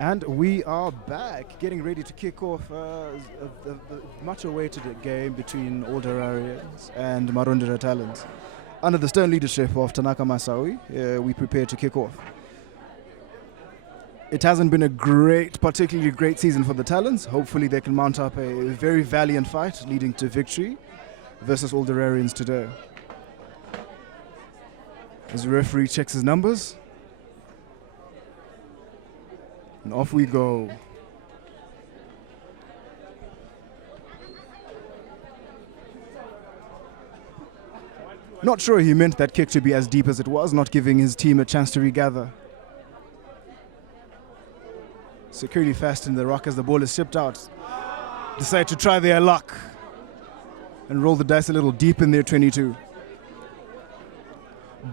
And we are back, getting ready to kick off the much awaited game between Old Hararians and Marondera Talons. Under the stern leadership of Tanaka Masawi, we prepare to kick off. It hasn't been a particularly great season for the Talons. Hopefully they can mount up a very valiant fight leading to victory versus Old Hararians today. As the referee checks his numbers, and off we go. Not sure he meant that kick to be as deep as it was, not giving his team a chance to regather. Securely fast in the rock as the ball is shipped out. Decide to try their luck and roll the dice a little deep in their 22.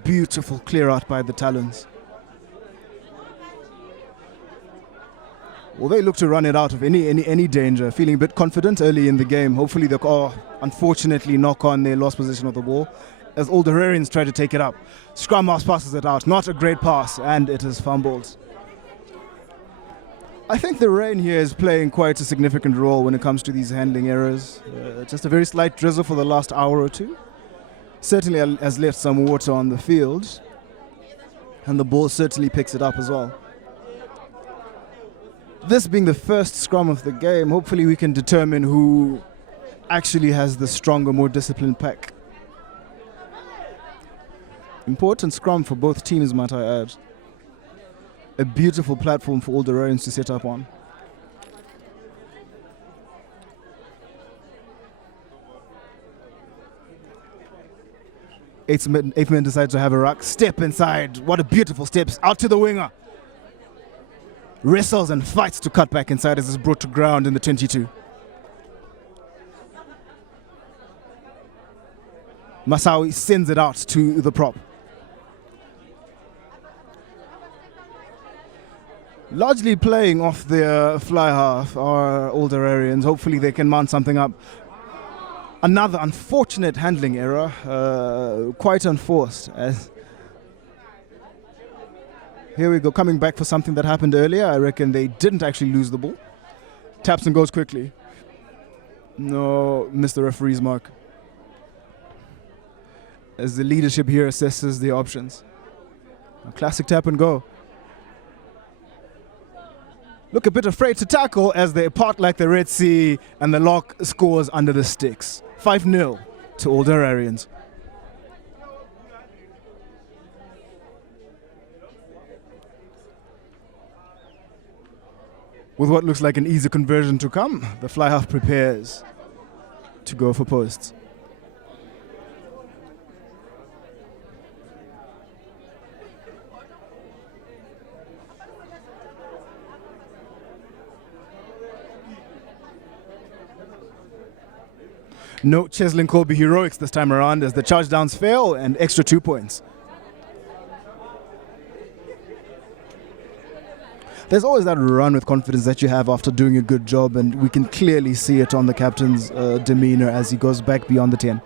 Beautiful clear out by the Talons. Well, they look to run it out of any danger, feeling a bit confident early in the game. Hopefully they'll unfortunately knock on their lost possession of the ball as Old Hararians try to take it up. Scrum House passes it out. Not a great pass, and it is fumbled. I think the rain here is playing quite a significant role when it comes to these handling errors. Just a very slight drizzle for the last hour or two. Certainly has left some water on the field, and the ball certainly picks it up as well. This being the first scrum of the game, hopefully we can determine who actually has the stronger, more disciplined pack. Important scrum for both teams, might I add. A beautiful platform for all the Hararians to set up on. Eighth man decides to have a ruck. Step inside. What a beautiful step. Out to the winger. Wrestles and fights to cut back inside as it's brought to ground in the 22. Masawi sends it out to the prop. Largely playing off their fly half are Old Hararians. Hopefully they can mount something up. Another unfortunate handling error, quite unforced. Here we go, coming back for something that happened earlier. I reckon they didn't actually lose the ball. Taps and goes quickly. No, missed the referee's mark. As the leadership here assesses the options. A classic tap and go. Look a bit afraid to tackle as they part like the Red Sea, and the lock scores under the sticks. 5-0 to Old Hararians. With what looks like an easy conversion to come, the fly half prepares to go for posts. No Cheslin Colby heroics this time around as the charge downs fail and extra 2 points. There's always that run with confidence that you have after doing a good job, and we can clearly see it on the captain's demeanor as he goes back beyond the 10.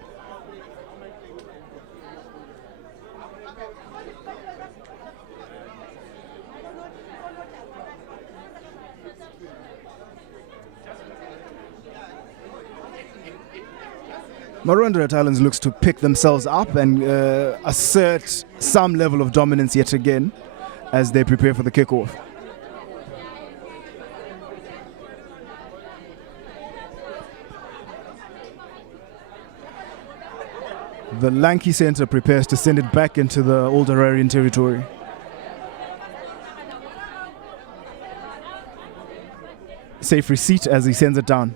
Marondera Talons looks to pick themselves up and assert some level of dominance yet again as they prepare for the kickoff. The lanky center prepares to send it back into the Old Hararian territory. Safe receipt as he sends it down.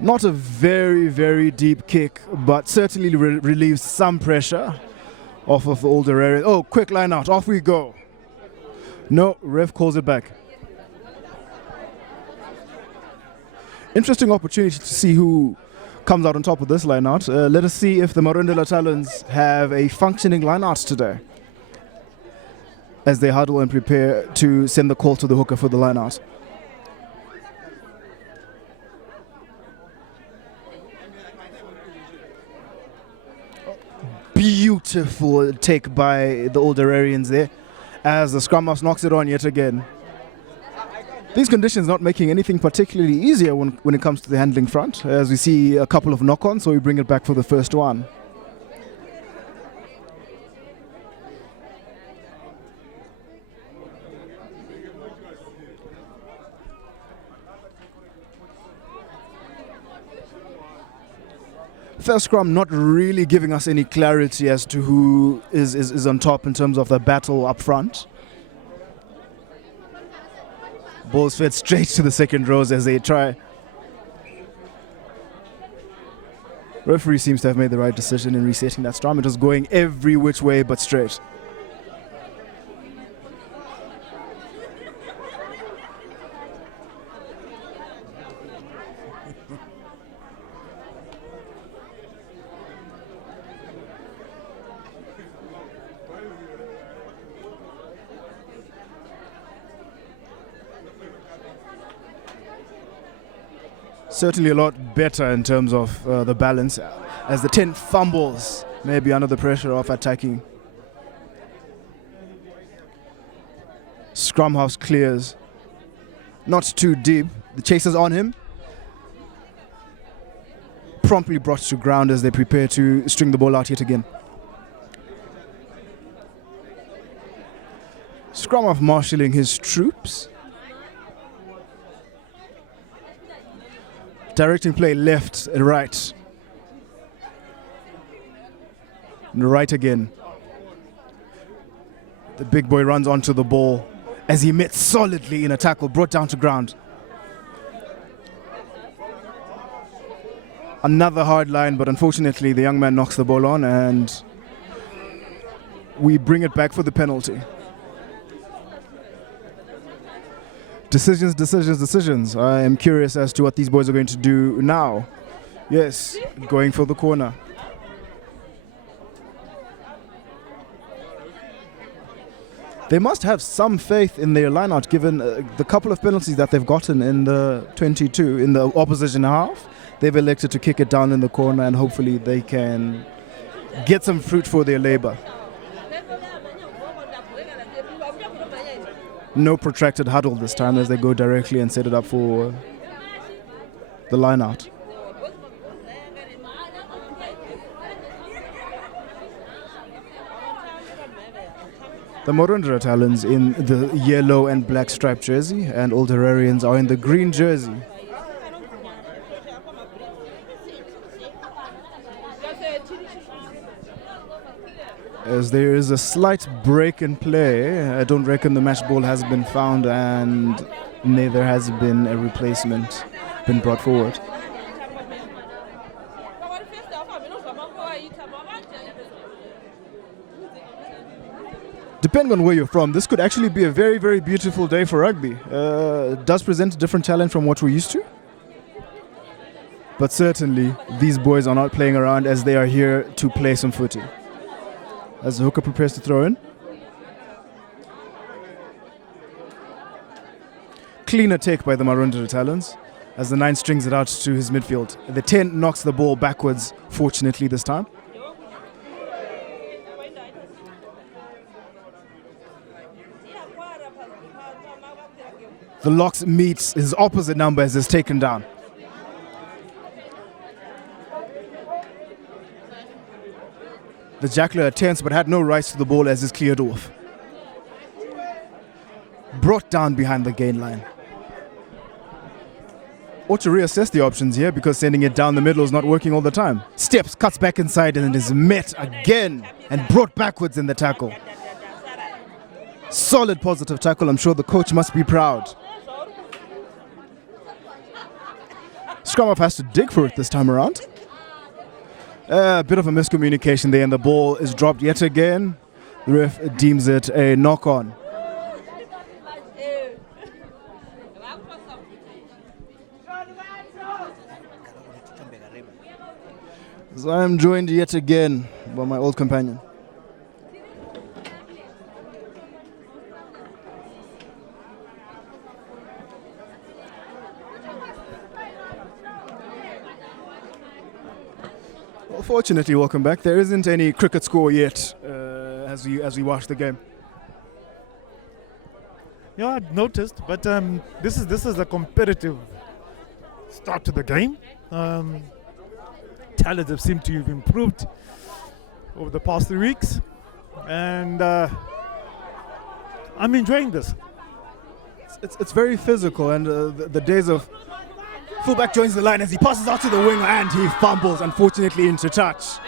Not a very, very deep kick, but certainly relieves some pressure off of the Old Hararian. Oh, quick line out, off we go. No, ref calls it back. Interesting opportunity to see who comes out on top of this line out. Let us see if the Marondera Talons have a functioning line out today as they huddle and prepare to send the call to the hooker for the line out. Beautiful take by the Old Hararians there as the scrum half knocks it on yet again. These conditions not making anything particularly easier when it comes to the handling front, as we see a couple of knock-ons, so we bring it back for the first one. First scrum not really giving us any clarity as to who is on top in terms of the battle up front. Balls fed straight to the second rows as they try. Referee seems to have made the right decision in resetting that scrum. It was going every which way but straight. Certainly a lot better in terms of the balance, as the 10 fumbles, maybe under the pressure of attacking. Scrum half clears. Not too deep. The chaser's on him. Promptly brought to ground as they prepare to string the ball out yet again. Scrum half marshalling his troops. Directing play left and right. And right again. The big boy runs onto the ball as he met solidly in a tackle, brought down to ground. Another hard line, but unfortunately the young man knocks the ball on and we bring it back for the penalty. Decisions. I am curious as to what these boys are going to do now. Yes, going for the corner. They must have some faith in their lineout given the couple of penalties that they've gotten in the 22, in the opposition half. They've elected to kick it down in the corner and hopefully they can get some fruit for their labor. No protracted huddle this time as they go directly and set it up for the line out. The Marondera Talons in the yellow and black striped jersey and all the Hararians are in the green jersey. As there is a slight break in play, I don't reckon the match ball has been found and neither has been a replacement been brought forward. Depending on where you're from, this could actually be a very, very beautiful day for rugby. It does present a different challenge from what we're used to. But certainly, these boys are not playing around as they are here to play some footy. As the hooker prepares to throw in. Cleaner take by the Marondera Talons as the 9 strings it out to his midfield. The 10 knocks the ball backwards, fortunately this time. The locks meets his opposite number as is taken down. The Jackler attempts but had no rights to the ball as is cleared off. Brought down behind the gain line. Ought to reassess the options here because sending it down the middle is not working all the time. Steps, cuts back inside and is met again and brought backwards in the tackle. Solid positive tackle. I'm sure the coach must be proud. Scrum-off has to dig for it this time around. A bit of a miscommunication there and the ball is dropped yet again. The ref deems it a knock-on. So I am joined yet again by my old companion. Well, fortunately, welcome back. There isn't any cricket score yet as we watch the game. Yeah, I noticed, but this is a competitive start to the game. Talents have seemed to have improved over the past 3 weeks, and I'm enjoying this. It's very physical, and the days of fullback joins the line as he passes out to the wing and he fumbles, unfortunately, into touch.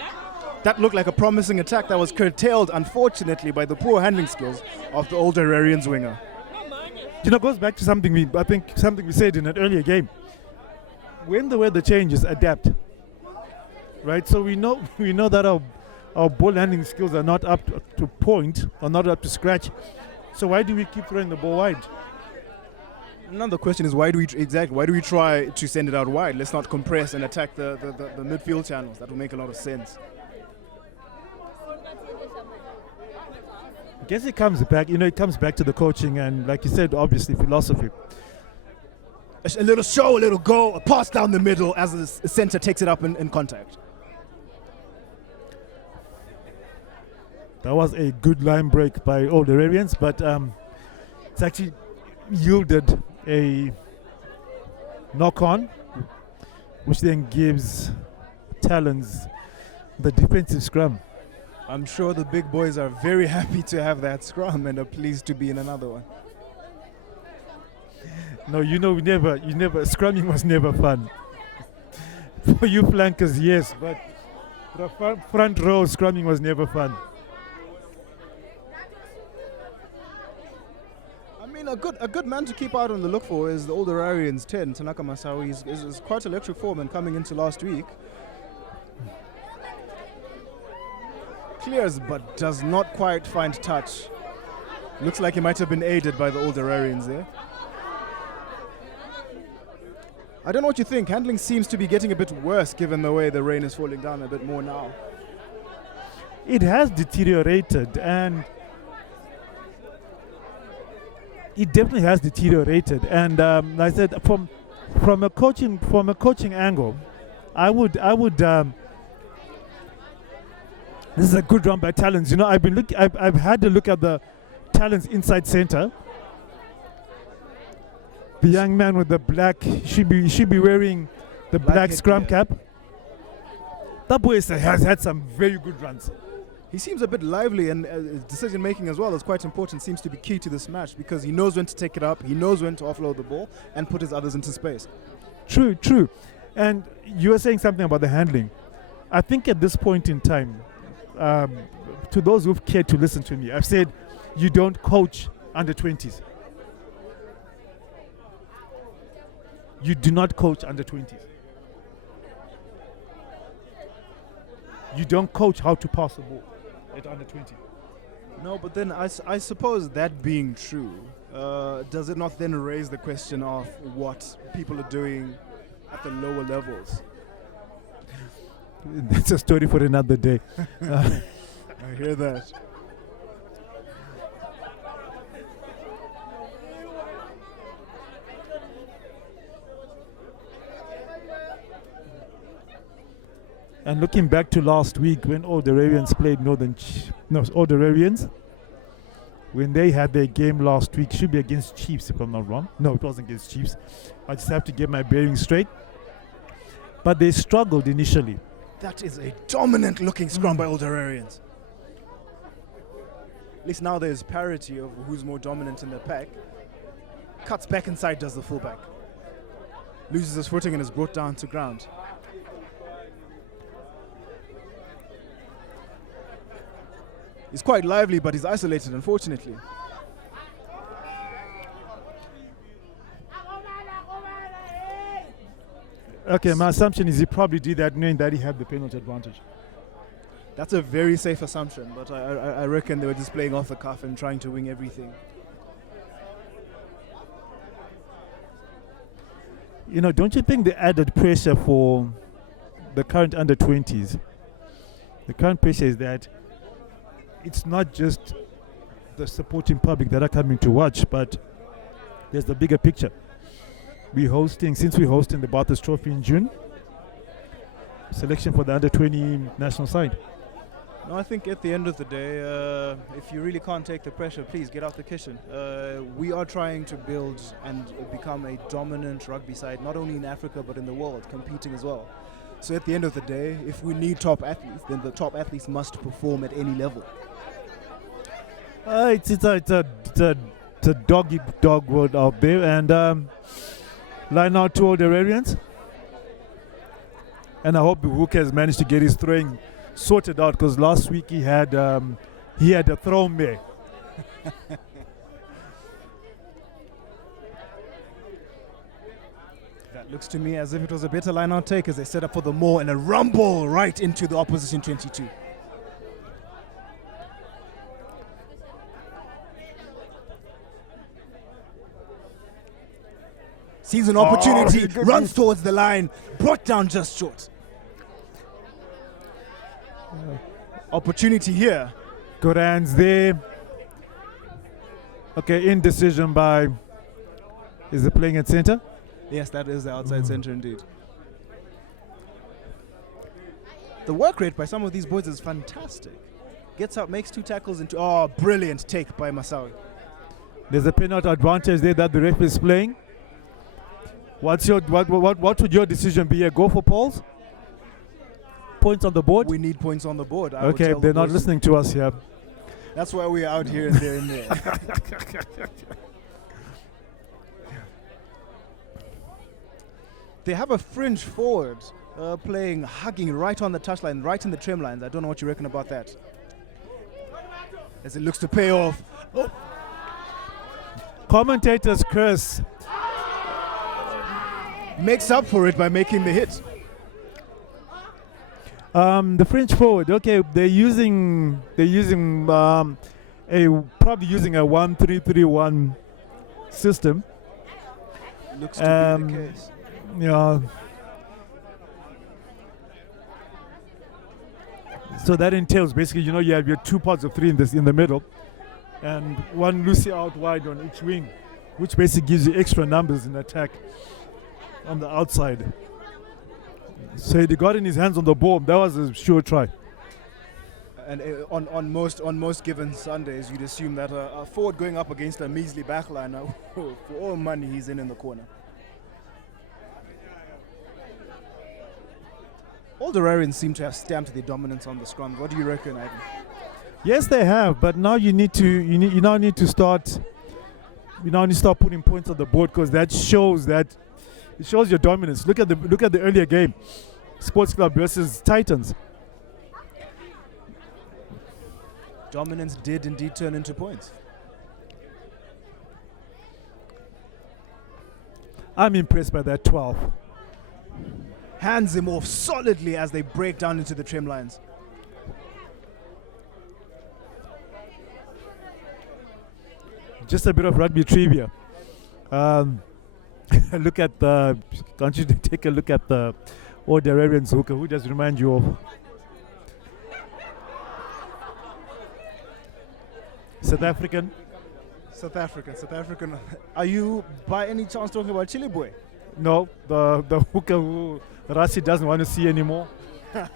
That looked like a promising attack that was curtailed, unfortunately, by the poor handling skills of the older Hararians winger. It goes back to something we said in an earlier game. When the weather changes, adapt. Right, so we know that our ball handling skills are not up to point, or not up to scratch. So why do we keep throwing the ball wide? Another question is why do we try to send it out wide? Let's not compress and attack the midfield channels. That will make a lot of sense. I guess it comes back to the coaching and, like you said, obviously philosophy. A little show, a little go, a pass down the middle as the center takes it up in contact. That was a good line break by all the Hararians, but it's actually yielded a knock-on, which then gives Talons the defensive scrum. I'm sure the big boys are very happy to have that scrum and are pleased to be in another one. No, scrumming was never fun. For you flankers, yes, but the front row scrumming was never fun. I mean, a good man to keep out on the look for is the older Hararians 10, Tanaka Masawi. Is quite electric form, and coming into last week, clears but does not quite find touch. Looks like he might have been aided by the older Hararians there. I don't know what you think. Handling seems to be getting a bit worse given the way the rain is falling down a bit more now. It has deteriorated, and it definitely has deteriorated. And like I said, from a coaching angle, I would this is a good run by Talons. I've had a look at the Talons inside center. The young man with the black should be wearing the black scrum cap. That boy has had some very good runs. He seems a bit lively, and his decision making as well is quite important. Seems to be key to this match because he knows when to take it up, he knows when to offload the ball and put his others into space. True. And you were saying something about the handling. I think at this point in time, to those who've cared to listen to me, I've said you don't coach under 20s. You do not coach under 20s. You don't coach how to pass the ball at under 20. No, but then I suppose that being true, does it not then raise the question of what people are doing at the lower levels? That's a story for another day. I hear that. And looking back to last week when all the Hararians played all the Hararians, when they had their game last week, should be against Chiefs if I'm not wrong. No, it wasn't against Chiefs. I just have to get my bearings straight. But they struggled initially. That is a dominant looking scrum by older Hararians. At least now there's parity of who's more dominant in the pack. Cuts back inside, does the fullback. Loses his footing and is brought down to ground. He's quite lively, but he's isolated, unfortunately. Okay, my assumption is he probably did that knowing that he had the penalty advantage. That's a very safe assumption, but I reckon they were just playing off the cuff and trying to wing everything. Don't you think the added pressure for the current under-20s, the current pressure is that it's not just the supporting public that are coming to watch, but there's the bigger picture. Since we're hosting the Bathurst Trophy in June, selection for the under-20 national side. No, I think at the end of the day, if you really can't take the pressure, please get out the kitchen. We are trying to build and become a dominant rugby side, not only in Africa but in the world, competing as well. So at the end of the day, if we need top athletes, then the top athletes must perform at any level. It's a dog eat dog world out there, and line out to all the Hararians. And I hope Hook has managed to get his throwing sorted out, because last week he had a throw mare. That looks to me as if it was a better line-out take as they set up for the maul and a rumble right into the opposition 22. Sees an opportunity, runs towards the line, brought down just short. Opportunity here. Good hands there. Okay, indecision by. Is it playing at center? Yes, that is the outside center indeed. The work rate by some of these boys is fantastic. Gets up, makes 2 tackles into. Oh, brilliant take by Masawi. There's a penalty advantage there that the ref is playing. What would your decision be here? Go for poles? Points on the board? We need points on the board. Okay, they're not listening to us here. That's why we're out here and there and there. They have a fringe forward playing, hugging right on the touchline, right in the trim lines. I don't know what you reckon about that. As it looks to pay off. Oh. Commentators curse. Makes up for it by making the hit. The French forward, okay, they're using probably using a 1-3-3-1 system. Looks to be the case. Yeah. So that entails basically, you have your 2 pods of 3 in the middle, and 1 Lucy out wide on each wing, which basically gives you extra numbers in attack on the outside. So he got in his hands on the ball. That was a sure try. And on most given Sundays, you'd assume that a forward going up against a measly backliner, for all money, he's in the corner. All the Hararians seem to have stamped their dominance on the scrum. What do you reckon, Ivan? Yes, they have, but now you now need to start putting points on the board, because it shows your dominance. Look at the earlier game, Sports Club versus Titans. Dominance did indeed turn into points. I'm impressed by that 12. Hands him off solidly as they break down into the trim lines. Just a bit of rugby trivia. Look at can't you take a look at the old Hararians hooker? Who does it remind you of? South African. Are you by any chance talking about Chile Boy? No, the hooker who Rasi doesn't want to see anymore. No,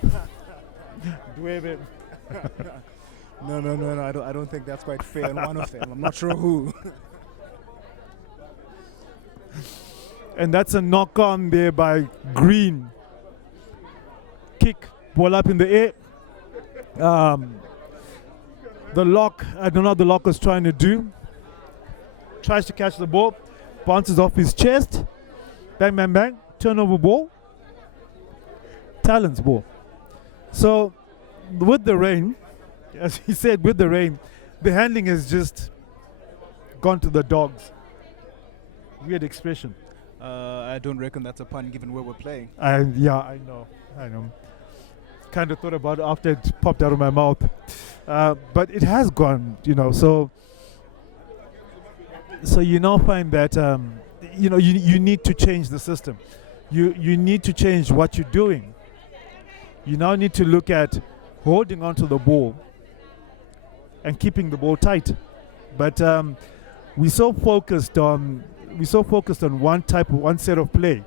I don't think that's quite fair on one of them. I'm not sure who. And that's a knock on there by Green. Kick, ball up in the air. The lock, I don't know what the lock was trying to do. Tries to catch the ball, bounces off his chest. Bang, bang, bang. Turnover ball. Talons ball. So, with the rain, as he said, with the rain, the handling has just gone to the dogs. Weird expression. I don't reckon that's a pun given where we're playing. I know. Kind of thought about it after it popped out of my mouth. But it has gone, so you now find that, you need to change the system. You need to change what you're doing. You now need to look at holding onto the ball and keeping the ball tight. But we're so focused on one set of play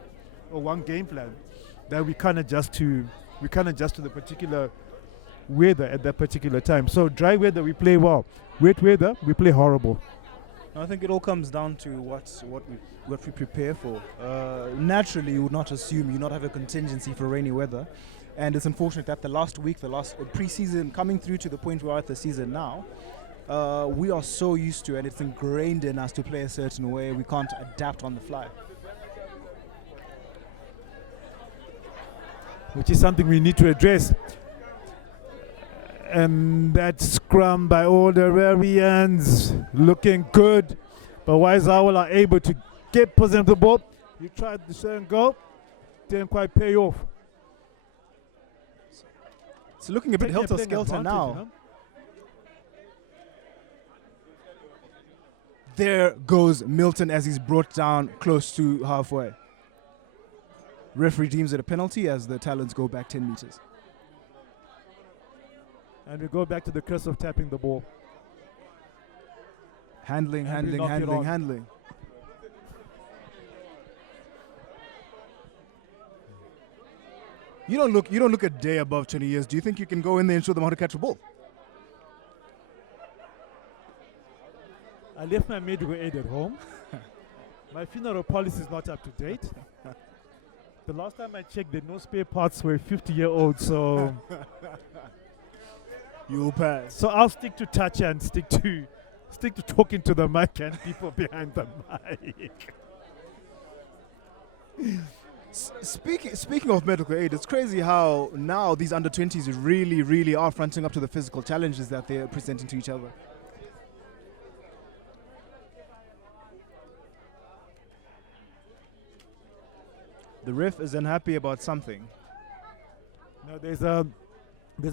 or one game plan that we can't adjust to the particular weather at that particular time. So dry weather, we play well. Wet weather, we play horrible. I think it all comes down to what we prepare for. Naturally, you would not assume you not have a contingency for rainy weather, and it's unfortunate that the last pre-season, coming through to the point we are at the season now, we are so used to, and it's ingrained in us to play a certain way. We can't adapt on the fly. Which is something we need to address. And that scrum by all the Hararians looking good. But Waizawa are able to get possession of the ball. He tried the shot and go. Didn't quite pay off. It's looking a bit helter-skelter now. You know? There goes Milton as he's brought down close to halfway. Referee deems it a penalty as the Talons go back 10 meters. And we go back to the curse of tapping the ball. Handling. You don't look a day above 20 years. Do you think you can go in there and show them how to catch a ball? I left my medical aid at home. My funeral policy is not up to date. The last time I checked, the no spare parts were 50-year-old, so you'll pass. So I'll stick to touch and stick to talking to the mic and people behind the mic. Speaking of medical aid, it's crazy how now these under-20s really are fronting up to the physical challenges that they're presenting to each other. The ref is unhappy about something. No, there's a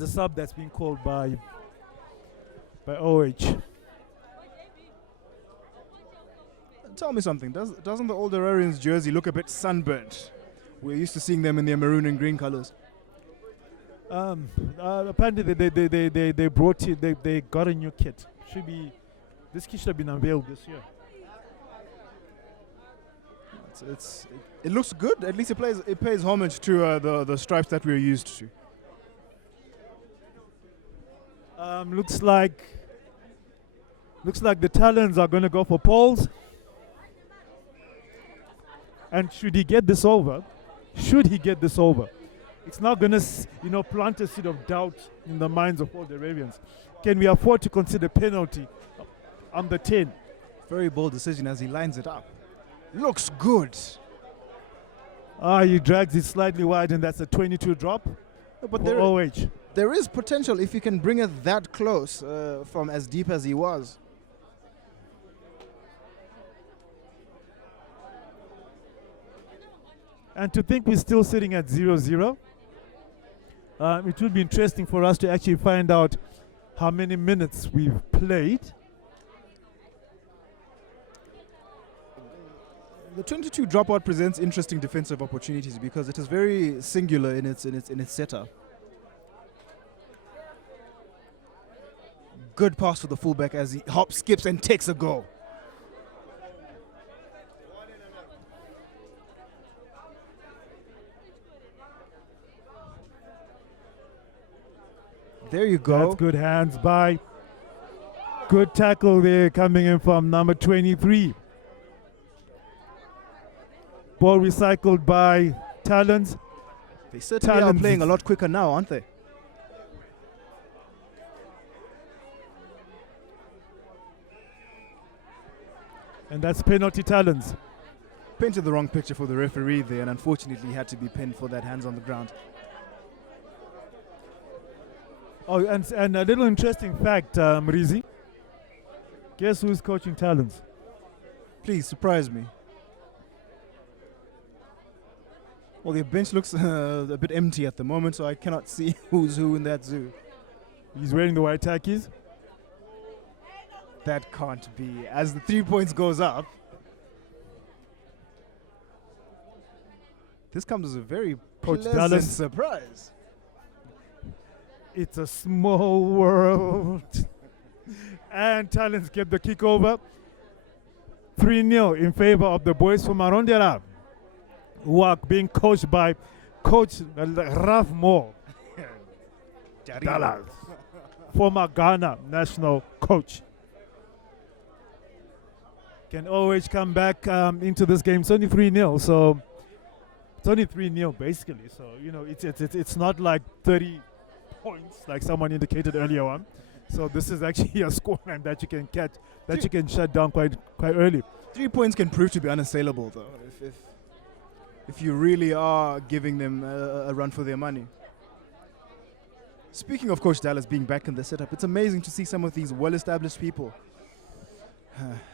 sub that's been called by OH. Tell me something. Doesn't the old Hararians jersey look a bit sunburnt? We're used to seeing them in their maroon and green colors. Apparently they brought it. They got a new kit. This kit should have been unveiled this year. It looks good. At least it pays homage to the stripes that we're used to. Looks like the Talons are going to go for poles. And should he get this over, it's not going to plant a seed of doubt in the minds of all the Hararians. Can we afford to consider penalty on the 10? Very bold decision as he lines it up. Looks good. He drags it slightly wide, and that's a 22 drop. But there is potential if you can bring it that close from as deep as he was. And to think we're still sitting at 0-0, it would be interesting for us to actually find out how many minutes we've played. The 22 dropout presents interesting defensive opportunities because it is very singular in its setup. Good pass for the fullback as he hops, skips, and takes a goal. There you go. That's good hands by. Good tackle there coming in from number 23. Ball recycled by Talons. They certainly are playing a lot quicker now, aren't they? And that's penalty Talons. Painted the wrong picture for the referee there, and unfortunately had to be pinned for that hands on the ground. Oh, and a little interesting fact, Mrizi. Guess who's coaching Talons? Please, surprise me. Well, the bench looks a bit empty at the moment, so I cannot see who's who in that zoo. He's wearing the white khakis. That can't be. As the 3 points goes up, this comes as a very pleasant surprise. It's a small world. And Talons get the kick over. 3-0 in favor of the boys from Marondera, who are being coached by Coach Ralph Moore. Talons, former Ghana national coach, can always come back into this game. It's only 3-0, so it's only 3-0 basically. So it's not like 30 points like someone indicated earlier on. So this is actually a scoreline that you can catch, that you can shut down quite early. 3 points can prove to be unassailable, though, if you really are giving them a run for their money. Speaking of Coach Dallas being back in the setup, it's amazing to see some of these well-established people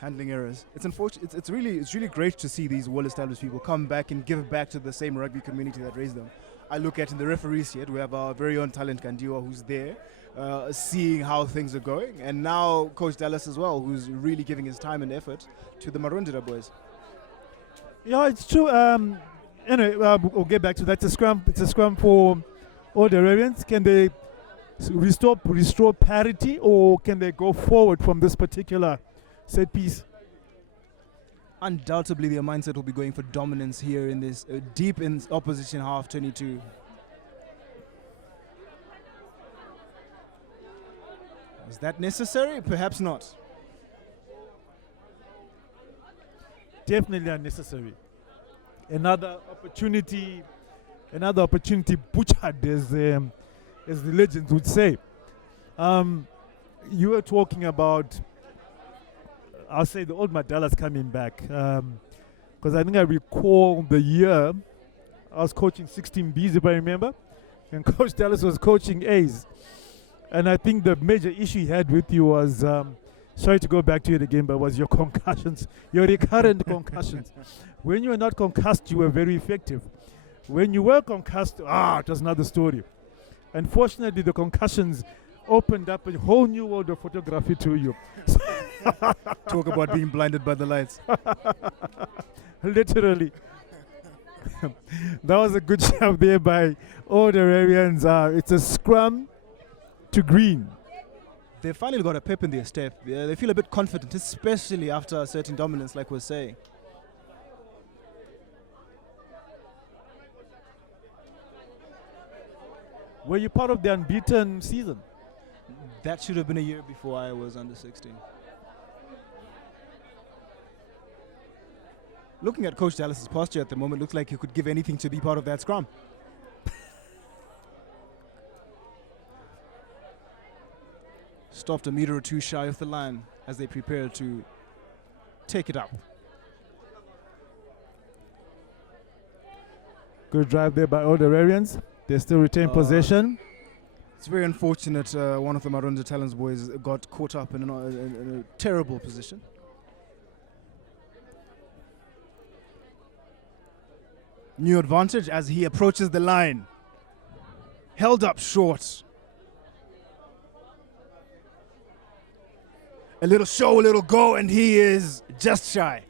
handling errors. It's unfortunate. It's really great to see these well-established people come back and give back to the same rugby community that raised them. I look at in the referees here, we have our very own Talent Kandiwa who's there, seeing how things are going, and now Coach Dallas as well, who's really giving his time and effort to the Marondera boys. Yeah, it's true. Anyway, we'll get back to that. It's a scrum for all the Hararians. Can they restore parity, or can they go forward from this particular set piece? Undoubtedly, their mindset will be going for dominance here in this deep in opposition half 22. Is that necessary? Perhaps not. Definitely unnecessary. Another opportunity butchered, as the legends would say. You were talking about, I'll say, the old Madalas coming back, because I think I recall the year I was coaching 16Bs, if I remember, and Coach Dallas was coaching A's, and I think the major issue he had with you was, sorry to go back to it again, but was your concussions, your recurrent concussions. When you were not concussed, you were very effective. When you were concussed, it was another story. Unfortunately, the concussions opened up a whole new world of photography to you. Talk about being blinded by the lights. Literally. That was a good job there by all the Hararians. It's a scrum to green. They finally got a pep in their step. Yeah, they feel a bit confident, especially after a certain dominance, like we're saying. Were you part of the unbeaten season? That should have been a year before I was under 16. Looking at Coach Dallas's posture at the moment, looks like he could give anything to be part of that scrum. Stopped a meter or two shy of the line as they prepare to take it up. Good drive there by all the Hararians. They still retain possession. It's very unfortunate one of the Marondera Talons boys got caught up in a terrible position. New advantage as he approaches the line. Held up short. A little show, a little go, and he is just shy.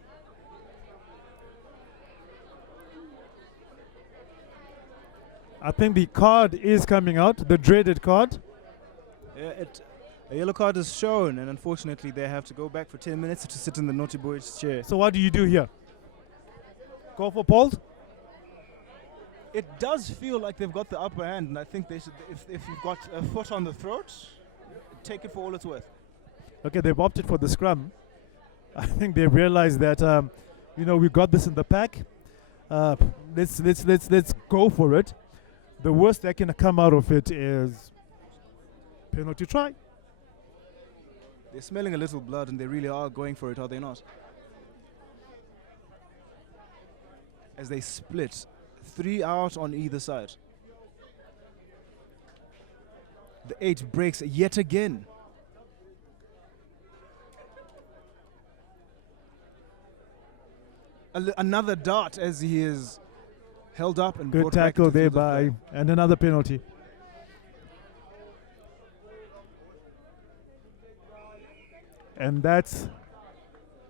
I think the card is coming out, the dreaded card. Yeah, a yellow card is shown, and unfortunately they have to go back for 10 minutes to sit in the naughty boy's chair. So what do you do here? Go for Paul? It does feel like they've got the upper hand, and I think they should, if you've got a foot on the throat, take it for all it's worth. Okay, they've opted for the scrum. I think they realized that, we got this in the pack. Let's go for it. The worst that can come out of it is penalty try. They're smelling a little blood, and they really are going for it, are they not? As they split, 3 out on either side. The 8 breaks yet again. Another dart as he is held up and good tackle there by, and another penalty. And that's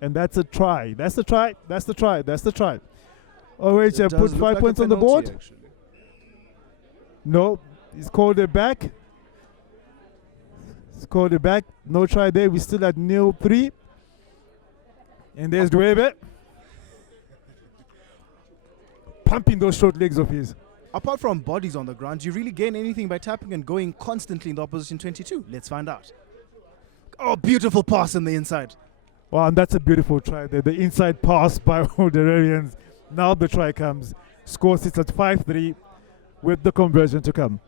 a try. That's the try. That's the try. That's the try. OH put 5 points on the board. Actually. No, he's called it back. He's called it back. No try there. We're still at 0-3. And there's Dwebe. Pumping those short legs of his. Apart from bodies on the ground, do you really gain anything by tapping and going constantly in the opposition 22? Let's find out. Oh, beautiful pass on the inside. Well, and that's a beautiful try there. The inside pass by the Hararians. Now the try comes. Score sits at 5-3 with the conversion to come.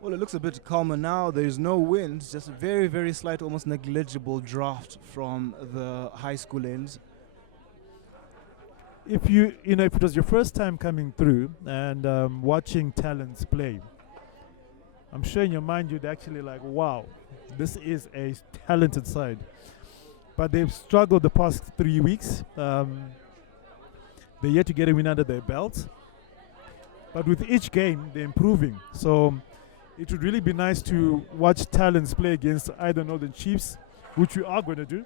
Well, it looks a bit calmer now. There's no wind, just a very, very slight, almost negligible draft from the high school ends. If if it was your first time coming through and watching Talons play, I'm sure in your mind you'd actually like, wow, this is a talented side. But they've struggled the past 3 weeks. They're yet to get a win under their belts. But with each game, they're improving. So it would really be nice to watch Talons play against either Northern Chiefs, which we are going to do,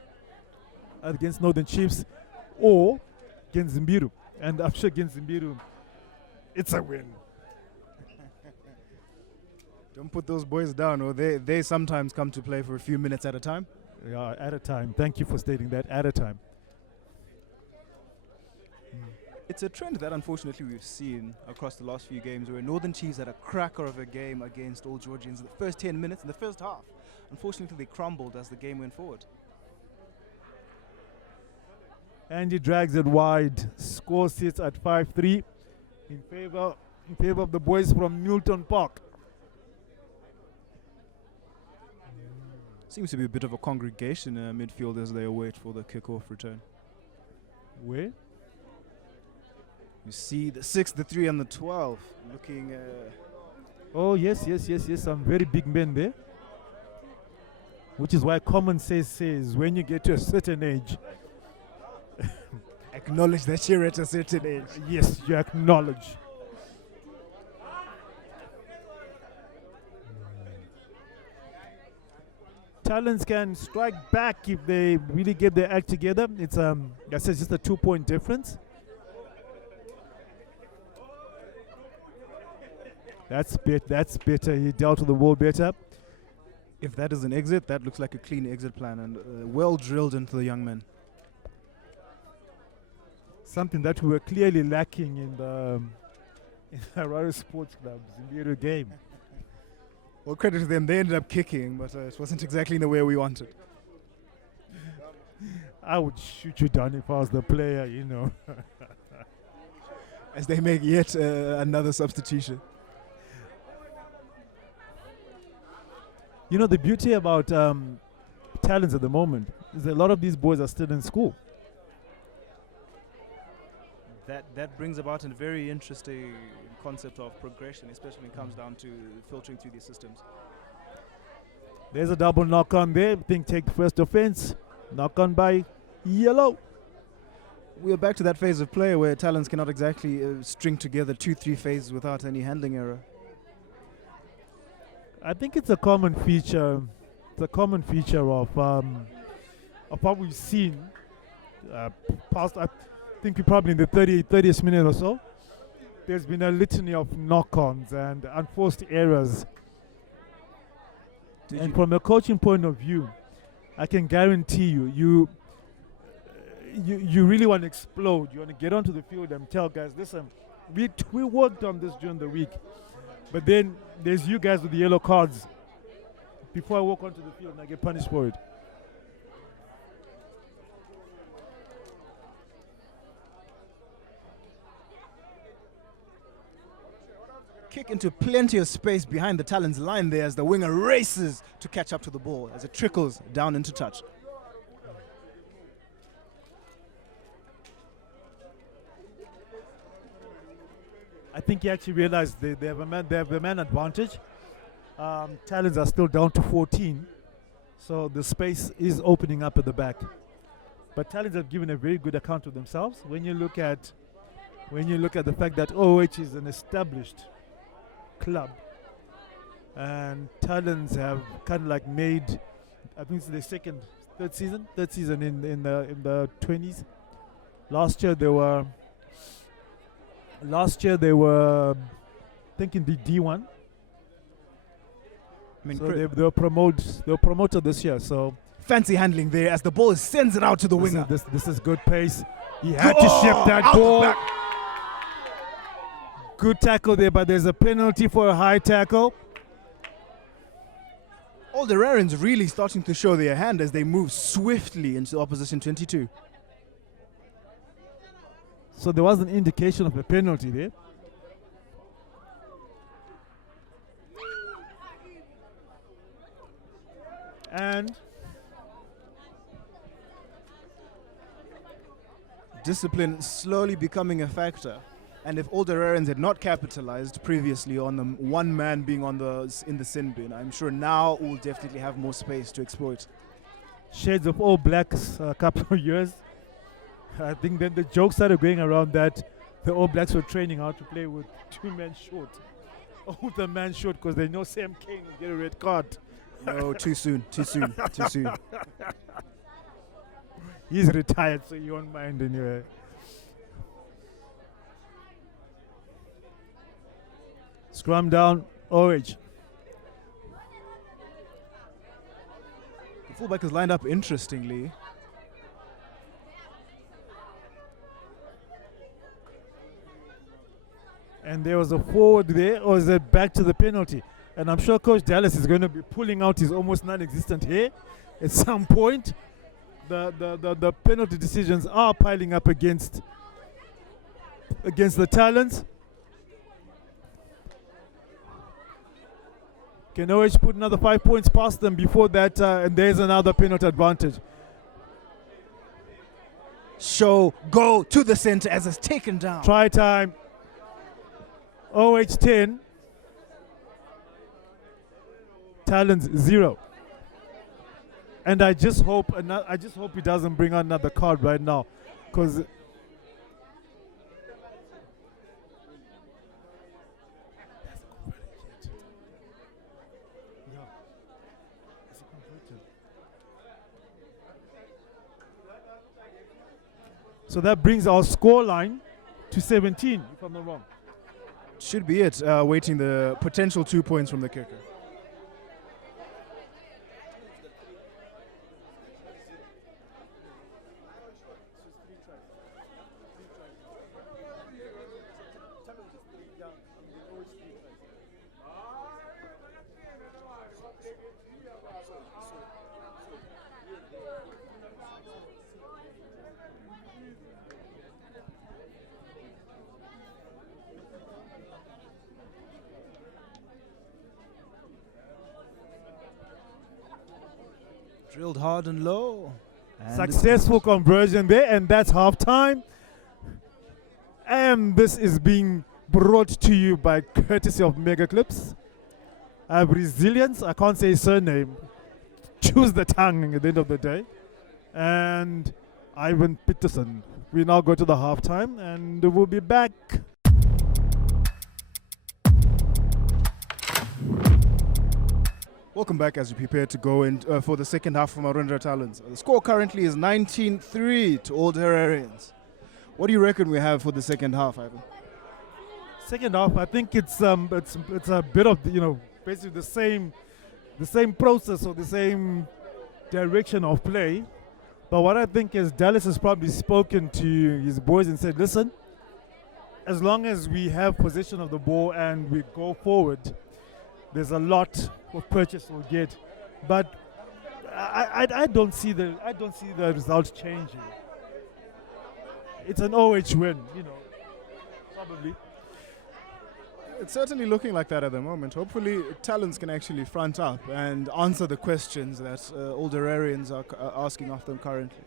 against Northern Chiefs, or against Zimbiru. And I'm sure against Zimbiru, it's a win. Don't put those boys down, or they sometimes come to play for a few minutes at a time. Yeah, at a time. Thank you for stating that, at a time. It's a trend that unfortunately we've seen across the last few games where Northern Chiefs had a cracker of a game against All Georgians in the first 10 minutes in the first half. Unfortunately, they crumbled as the game went forward. And he drags it wide. Score sits at 5-3 in favor of the boys from Newton Park. Seems to be a bit of a congregation midfield as they await for the kickoff return. Where? You see the 6, the 3, and the 12 looking. Oh, yes. Some very big men there. Which is why common sense says when you get to a certain age, acknowledge that you're at a certain age. Yes, you acknowledge. Talons can strike back if they really get their act together. It's I said just a 2-point difference. That's better. He dealt with the ball better. If that is an exit, that looks like a clean exit plan and well drilled into the young men. Something that we were clearly lacking in the Hararians Sports Club's Zimbiru game. Well, credit to them, they ended up kicking, but it wasn't exactly in the way we wanted. I would shoot you down if I was the player, As they make yet another substitution. The beauty about Talents at the moment is that a lot of these boys are still in school. That brings about a very interesting concept of progression, especially when it comes down to filtering through these systems. There's a double knock on there. I think take the first offense. Knock on by Yellow. We're back to that phase of play where Talons cannot exactly string together 2-3 phases without any handling error. I think it's a common feature. It's a common feature of what we've seen past. I think we probably in the 30th minute or so. There's been a litany of knock-ons and unforced errors. And from a coaching point of view, I can guarantee you really want to explode. You want to get onto the field and tell guys, listen, we worked on this during the week. But then there's you guys with the yellow cards. Before I walk onto the field and I get punished for it. Kick into plenty of space behind the Talons line there as the winger races to catch up to the ball as it trickles down into touch. I think he actually realized they have a man advantage. Talons are still down to 14, so the space is opening up at the back. But Talons have given a very good account of themselves. When you look at the fact that OH is an established club, and Talons have kind of like made, I think it's the third season in the 20s. Last year they were thinking the D1. I mean, so they were promoted this year. So fancy handling there as the ball sends it out to the winger. This is good pace. He had to shift that ball. Good tackle there, but there's a penalty for a high tackle. All the Hararians really starting to show their hand as they move swiftly into opposition 22. So there was an indication of a penalty there. And discipline slowly becoming a factor. And if all the Hararians had not capitalized previously on the one man being in the sin bin, I'm sure now we'll definitely have more space to exploit. Shades of All Blacks a couple of years. I think then the joke started going around that the All Blacks were training how to play with 2 men short. Or with a man short because they know Sam King will get a red card. No, too soon. He's retired, so you won't mind anyway. Scrum down, OH. The fullback is lined up interestingly. And there was a forward there, or is it back to the penalty? And I'm sure Coach Dallas is going to be pulling out his almost non-existent hair at some point. The penalty decisions are piling up against the Talons. Can OH put another 5 points past them before that? And there's another penalty advantage. Go to the center as it's taken down. Try time. OH 10. Talons 0. And I just hope he doesn't bring out another card right now, because so that brings our score line to 17, if I'm not wrong. Should be it, waiting the potential 2 points from the kicker. Drilled hard and low. And successful conversion there, and that's half time. And this is being brought to you by courtesy of Mega Clips. I have Resilience, I can't say surname. Choose the tongue at the end of the day. And Ivan Peterson. We now go to the halftime, and we'll be back. Welcome back as we prepare to go in for the second half of Marondera Talons. The score currently is 19-3 to Old Hararians. What do you reckon we have for the second half, Ivan? Second half, I think it's a bit of basically the same process or the same direction of play. But what I think is Dallas has probably spoken to his boys and said, listen, as long as we have possession of the ball and we go forward, there's a lot of purchase we'll get, but I don't see the result changing. It's an OH win, probably. It's certainly looking like that at the moment. Hopefully, Talons can actually front up and answer the questions that all the Hararians are asking of them currently.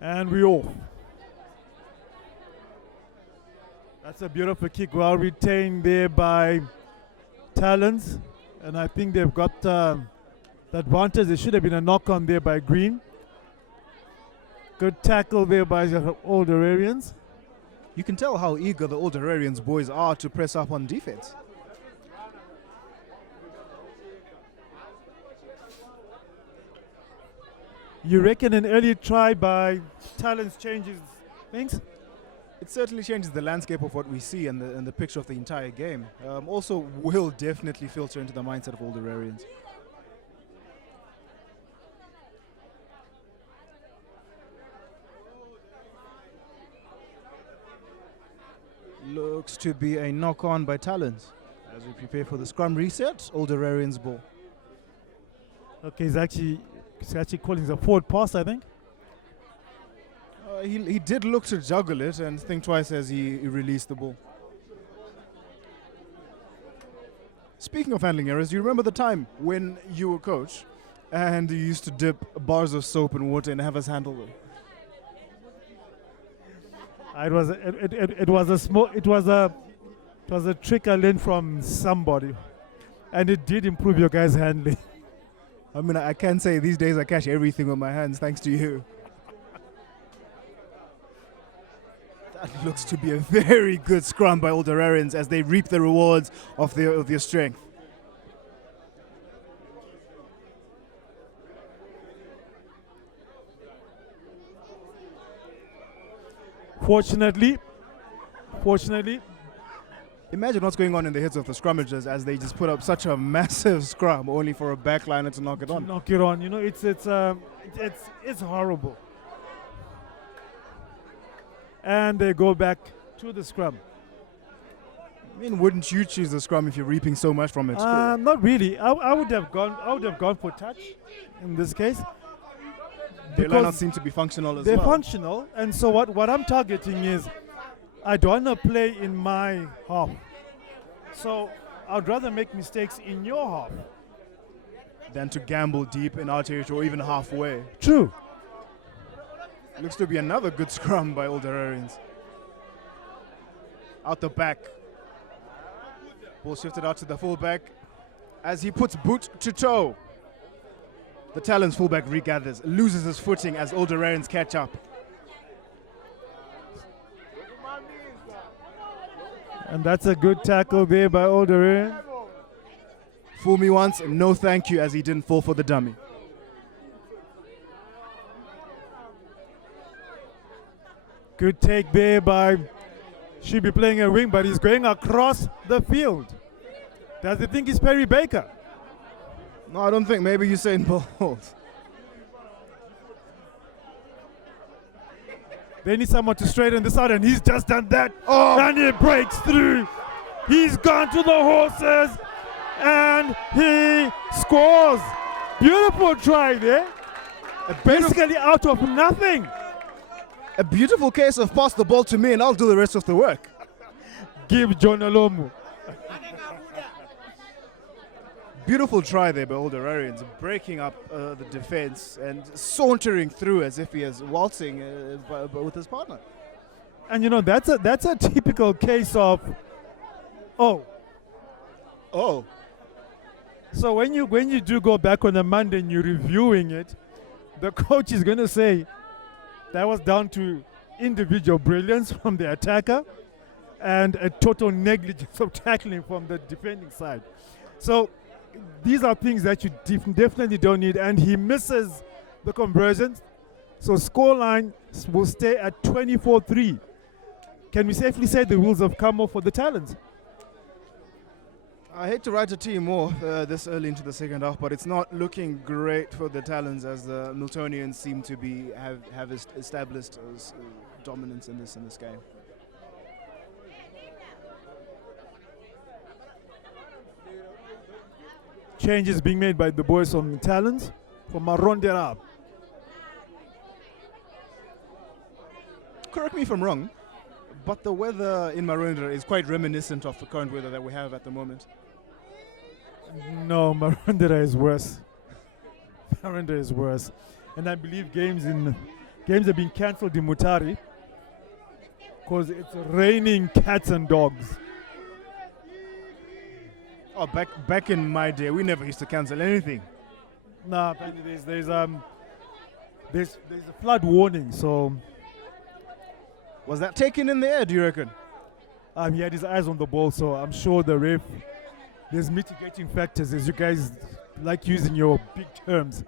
And we off. That's a beautiful kick, well retained there by Talons. And I think they've got the advantage. There should have been a knock on there by Green. Good tackle there by the Old Hararians. You can tell how eager the Old Hararians boys are to press up on defense. You reckon an early try by Talons changes things? It certainly changes the landscape of what we see and the picture of the entire game. Also will definitely filter into the mindset of all the Hararians. Looks to be a knock-on by Talons. As we prepare for the scrum reset, Old Hararians ball. Okay, he's actually calling the forward pass, I think. He did look to juggle it and think twice as he released the ball. Speaking of handling errors, do you remember the time when you were coach and you used to dip bars of soap in water and have us handle them? It was a trick I learned from somebody, and it did improve your guys' handling. I mean, I can say these days I catch everything with my hands thanks to you. That looks to be a very good scrum by Old Hararians as they reap the rewards of their strength. Fortunately, imagine what's going on in the heads of the scrummagers as they just put up such a massive scrum only for a backliner to knock it on. Knock it on. You know, it's horrible. And they go back to the scrum. I mean, wouldn't you choose the scrum if you're reaping so much from it? Not really. I would have gone for touch in this case. They do not seem to be functional as well. They're functional, and so what I'm targeting is I don't want to play in my half. So I'd rather make mistakes in your half than to gamble deep in our territory or even halfway. True. Looks to be another good scrum by Old Hararians. Out the back. Ball shifted out to the fullback as he puts boot to toe. The Talons fullback regathers, loses his footing as Old Hararians catch up. And that's a good tackle there by Old Hararians. Fool me once, no thank you, as he didn't fall for the dummy. Good take there by, should be playing a wing, but he's going across the field. Does he think he's Perry Baker? No, I don't think. Maybe Usain Bolt. They need someone to straighten this out, and he's just done that. Oh. And he breaks through. He's gone to the horses, and he scores. Beautiful try there. Basically out of nothing. A beautiful case of pass the ball to me and I'll do the rest of the work. Give John Alomu. Beautiful try there by Old Hararians, breaking up the defense and sauntering through as if he is waltzing with his partner. And you know, that's a typical case of, oh. So when you do go back on a Monday and you're reviewing it, the coach is going to say that was down to individual brilliance from the attacker and a total negligence of tackling from the defending side. So these are things that you definitely don't need, and he misses the conversions. So scoreline will stay at 24-3. Can we safely say the wheels have come off for the Talons? I hate to write a team off this early into the second half, but it's not looking great for the Talons as the Miltonians seem to have established dominance in this game. Changes being made by the boys from Talons for Marondera. Correct me if I'm wrong, but the weather in Marondera is quite reminiscent of the current weather that we have at the moment. No, Marondera is worse. Marondera is worse. And I believe games have been cancelled in Mutari because it's raining cats and dogs. Oh, back in my day, we never used to cancel anything. Nah, apparently there's a flood warning, so. Was that taken in the air, do you reckon? He had his eyes on the ball, so I'm sure the ref, there's mitigating factors, as you guys like using your big terms.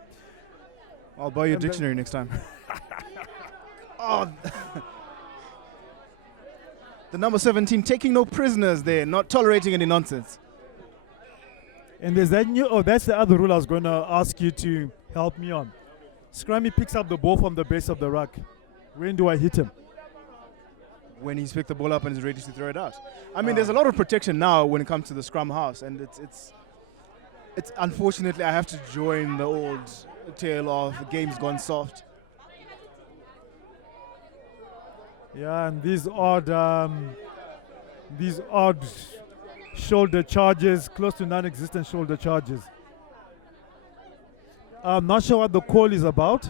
I'll buy you a dictionary next time. Oh, The number 17 taking no prisoners there, not tolerating any nonsense. And there's that new. Oh, that's the other rule I was going to ask you to help me on. Scrummy picks up the ball from the base of the ruck. When do I hit him? When he's picked the ball up and is ready to throw it out. I mean, there's a lot of protection now when it comes to the scrum house, and it's unfortunately I have to join the old tale of the game's gone soft. Yeah, and these odd shoulder charges, close to non-existent shoulder charges. I'm not sure what the call is about.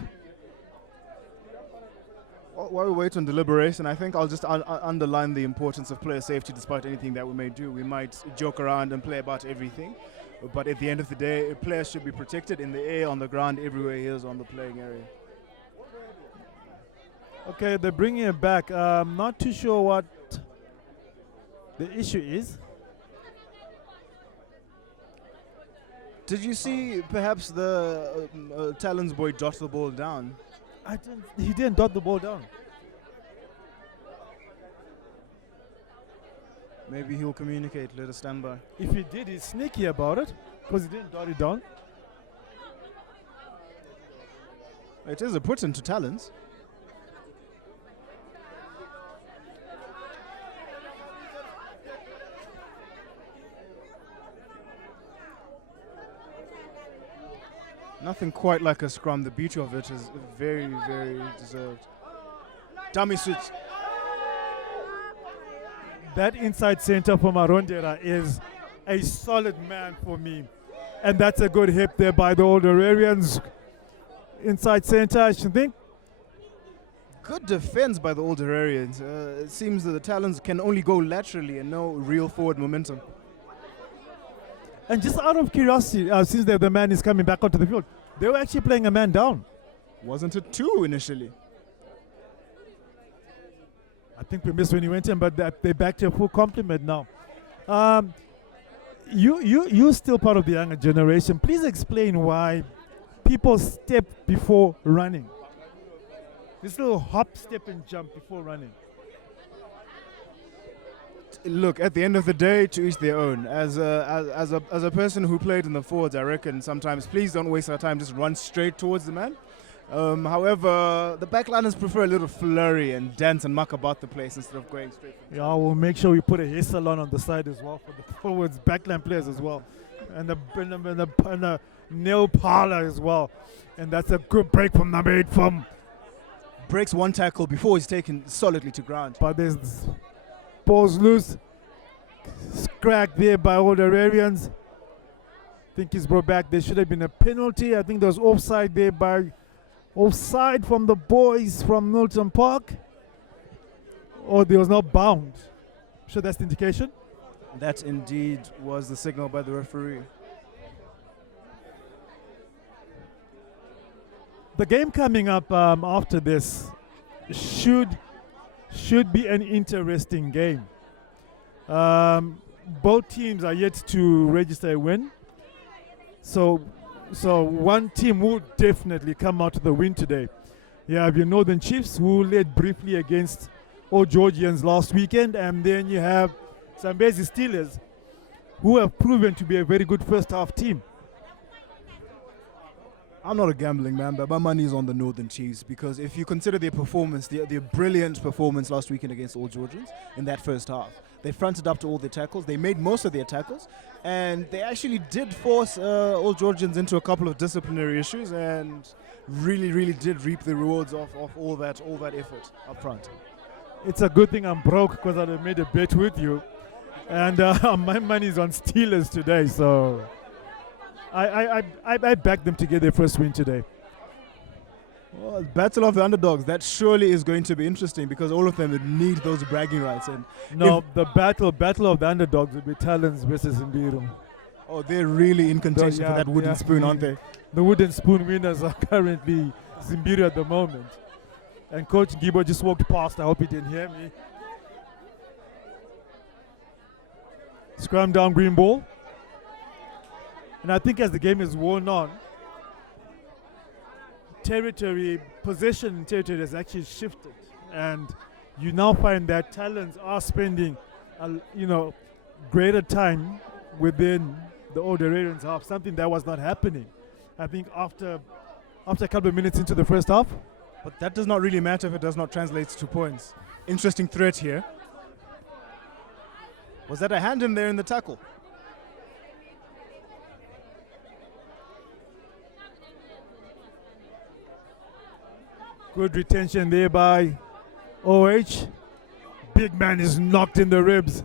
While we wait on deliberation, I think I'll just underline the importance of player safety despite anything that we may do. We might joke around and play about everything, but at the end of the day, a player should be protected in the air, on the ground, everywhere he is on the playing area. Okay, they're bringing it back. I'm not too sure what the issue is. Did you see perhaps the Talons boy dot the ball down? He didn't dot the ball down. Maybe he'll communicate, let us stand by. If he did, he's sneaky about it because he didn't dot it down. It is a put into Talons. Nothing quite like a scrum. The beauty of it is very, very deserved. Dummy switch. That inside center for Marondera is a solid man for me. And that's a good hit there by the old Hararians. Inside center, I should think. Good defense by the old Hararians. It seems that the Talons can only go laterally and no real forward momentum. And just out of curiosity, since the man is coming back onto the field, they were actually playing a man down. Wasn't it two initially? I think we missed when he went in, but they're back to a full complement now. You're still part of the younger generation. Please explain why people step before running. This little hop, step, and jump before running. Look, at the end of the day, to each their own. As a person who played in the forwards, I reckon sometimes please don't waste our time. Just run straight towards the man. However, the backliners prefer a little flurry and dance and muck about the place instead of going straight. Yeah, we'll make sure we put a hair salon on the side as well for the forwards, backline players as well, and a nail parlor as well. And that's a good break from number 8 from. Breaks one tackle before he's taken solidly to ground. But there's balls loose. Cracked there by all the Hararians. I think he's brought back. There should have been a penalty. I think there was offside there offside from the boys from Milton Park. Or there was not bound. Sure, that's the indication. That indeed was the signal by the referee. The game coming up after this should be an interesting game. Both teams are yet to register a win. So one team will definitely come out to the win today. You have your Northern Chiefs, who led briefly against Old Georgians last weekend, and then you have Zambezi Steelers, who have proven to be a very good first half team. I'm not a gambling man, but my money is on the Northern Chiefs, because if you consider their performance, their brilliant performance last weekend against All Georgians in that first half, they fronted up to all their tackles, they made most of their tackles, and they actually did force All Georgians into a couple of disciplinary issues, and really did reap the rewards of all that effort up front. It's a good thing I'm broke, because I'd have made a bet with you, and my money's on Steelers today, so I backed them to get their first win today. Well, battle of the underdogs, that surely is going to be interesting, because all of them would need those bragging rights. And no, the battle of the underdogs will be Talons versus Imbiru. Oh, they're really in contention for that wooden spoon, aren't they? The wooden spoon winners are currently Imbiru at the moment. And Coach Gibo just walked past. I hope he didn't hear me. Scrum down, green ball. And I think as the game is worn on, possession in territory has actually shifted. And you now find that Talons are spending, greater time within the old Hararians half, something that was not happening. I think after a couple of minutes into the first half. But that does not really matter if it does not translate to points. Interesting threat here. Was that a hand in there in the tackle? Good retention there by OH. Big man is knocked in the ribs.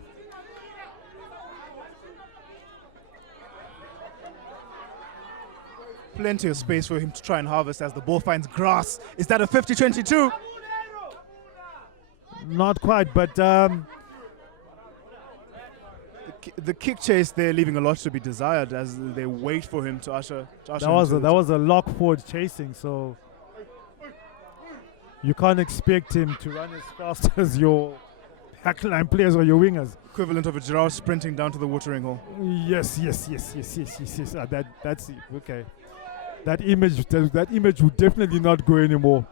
Plenty of space for him to try and harvest as the ball finds grass. Is that a 50-22? Not quite, but The kick chase there leaving a lot to be desired as they wait for him to usher that was a lock forward chasing, so you can't expect him to run as fast as your backline players or your wingers. equivalent of a giraffe sprinting down to the watering hole. Yes. That's it. Okay. That image would definitely not go anymore.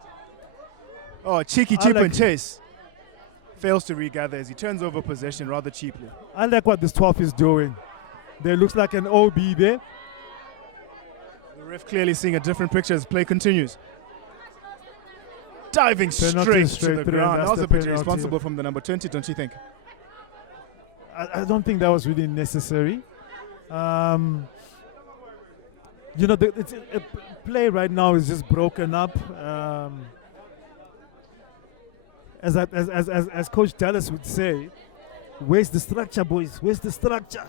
Oh, cheeky chip and chase. Fails to regather as he turns over possession rather cheaply. I like what this 12 is doing. There looks like an OB there. The ref clearly seeing a different picture as play continues. Diving Penalty straight to the through, ground. that's That was the a bit penalty. irresponsible from the number 20, don't you think? I don't think that was really necessary. The play right now is just broken up. As Coach Dallas would say, where's the structure, boys? Where's the structure?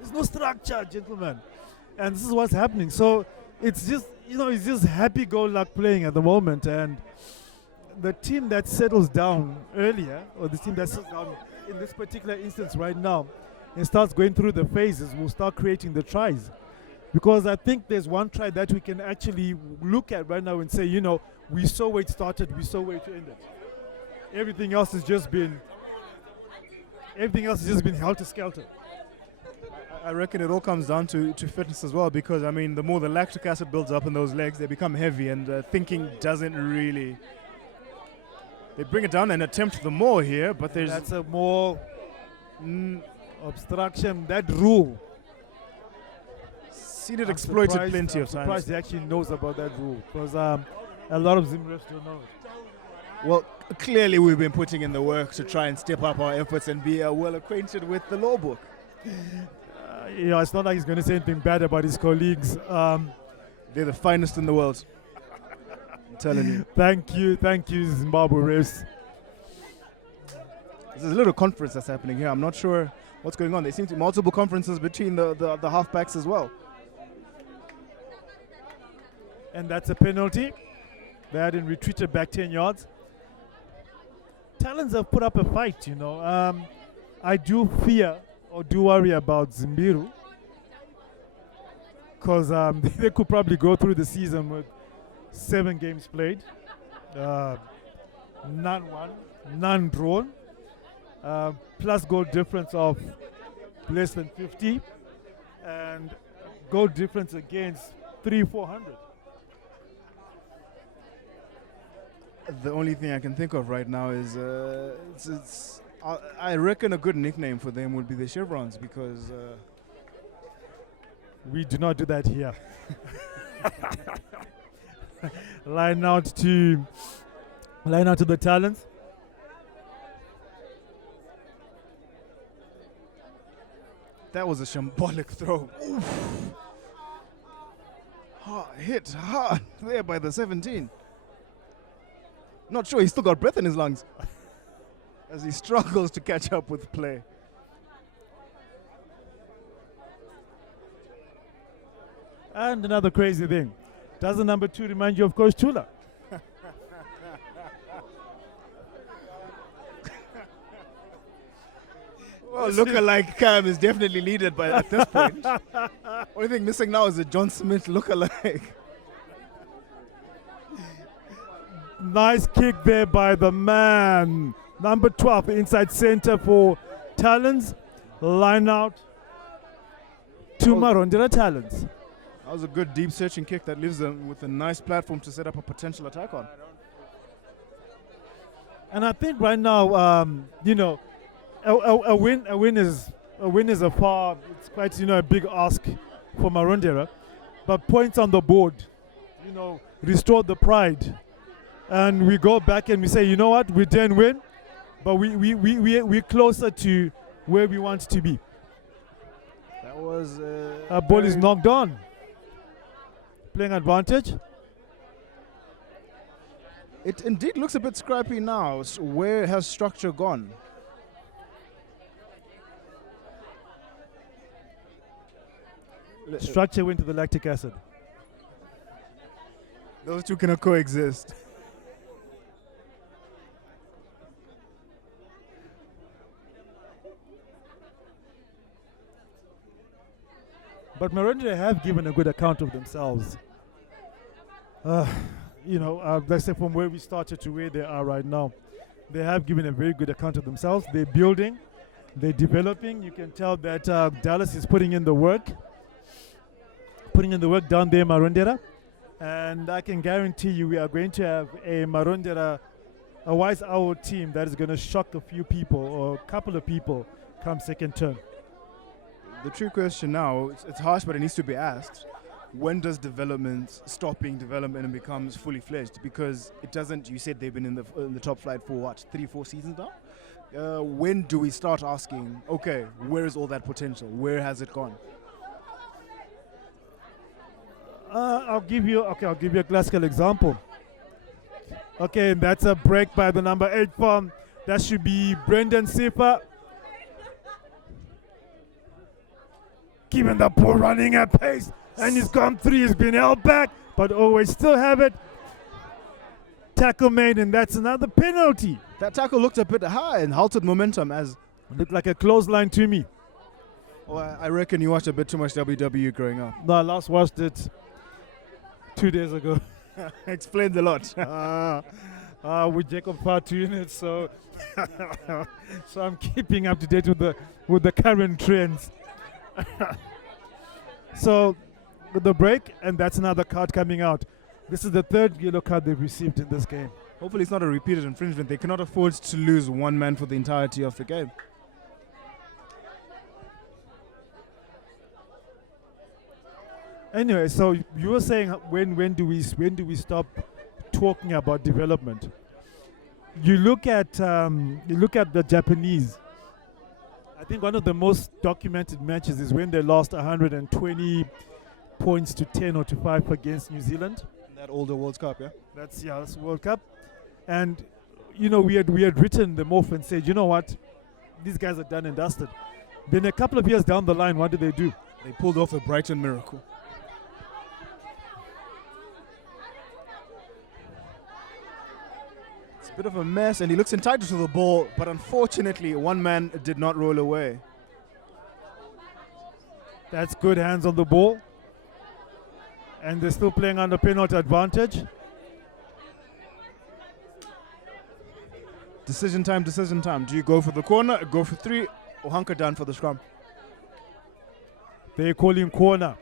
There's no structure, gentlemen. And this is what's happening. So it's just, it's just happy-go-lucky playing at the moment. And the team that settles down earlier, or the team that settles down in this particular instance right now, and starts going through the phases, will start creating the tries. Because I think there's one try that we can actually look at right now and say, we saw where it started, we saw where it ended. Everything else has just been helter-skelter. I reckon it all comes down to fitness as well, because the more the lactic acid builds up in those legs, they become heavy, and thinking doesn't really. They bring it down and attempt the more here, but That's a more obstruction. That rule. Seen it exploited plenty of I'm surprised times. he actually knows about that rule, because a lot of Zim refs don't know it. Well, clearly we've been putting in the work to try and step up our efforts and be well acquainted with the law book. It's not like he's going to say anything bad about his colleagues. They're the finest in the world. I'm telling you. Thank you, Zimbabwe refs. There's a little conference that's happening here. I'm not sure what's going on. There seem to be multiple conferences between the halfbacks as well. And that's a penalty. They hadn't retreated back 10 yards. Talons have put up a fight, I do fear or do worry about Zimbiru, because they could probably go through the season with 7 games played, none won, none drawn, plus goal difference of less than 50, and goal difference against 300-400. The only thing I can think of right now is I reckon a good nickname for them would be the Chevrons, because we do not do that here. Line out to the Talons. that was a shambolic throw. Oof. Hit hard there by the 17. Not sure he's still got breath in his lungs as he struggles to catch up with play. And another crazy thing. Doesn't number 2 remind you of Coach Tula? Well, lookalike Cam is definitely needed at this point. Only thing missing now is a John Smith lookalike. Nice kick there by the man. Number 12, the inside center for Talons. Line out to Marondera Talons. That was a good deep searching kick that leaves them with a nice platform to set up a potential attack on. And I think right now, a win is it's quite a big ask for Marondera, but points on the board, restore the pride, and we go back and we say, you know what, we didn't win, but we're closer to where we want to be. That was Our ball is knocked on. Playing advantage. It indeed looks a bit scrappy now. Where has structure gone? Structure went to the lactic acid. Those two cannot coexist. But Marondera have given a good account of themselves. Let's say from where we started to where they are right now, they have given a very good account of themselves. They're building, they're developing. You can tell that Dallas is putting in the work down there in Marondera. And I can guarantee you we are going to have a Marondera, a Wise Owl team that is going to shock a few people or a couple of people come second term. The true question now, it's harsh, but it needs to be asked. When does development stop being development and becomes fully fledged? Because it doesn't. You said they've been in the top flight for what, 3-4 seasons now? When do we start asking, okay, where is all that potential? Where has it gone? I'll give you a classical example. Okay, that's a break by the number 8 form. That should be Brendan Sipa. Keeping the ball running at pace, and he's gone 3. He's been held back, but always still have it. Tackle made, and that's another penalty. That tackle looked a bit high and halted momentum as... Looked like a clothesline to me. Well, I reckon you watched a bit too much WWE growing up. No, I last watched it 2 days ago. Explains a lot. With Jacob Far 2 units, so so I'm keeping up to date with the current trends. So with the break, and that's another card coming out. This is the 3rd yellow card they've received in this game. Hopefully it's not a repeated infringement. They cannot afford to lose one man for the entirety of the game. Anyway, so you were saying when do we stop talking about development? You look at the Japanese. I think one of the most documented matches is when they lost 120 points to 10 or to 5 against New Zealand. That older World Cup, yeah? That's World Cup. And we had written them off and said, you know what, these guys are done and dusted. Then a couple of years down the line, what did they do? They pulled off a Brighton miracle. Bit of a mess, and he looks entitled to the ball, but unfortunately one man did not roll away. That's good hands on the ball, and they're still playing under penalty advantage. Decision time. Do you go for the corner, go for 3, or hunker down for the scrum? They call him corner.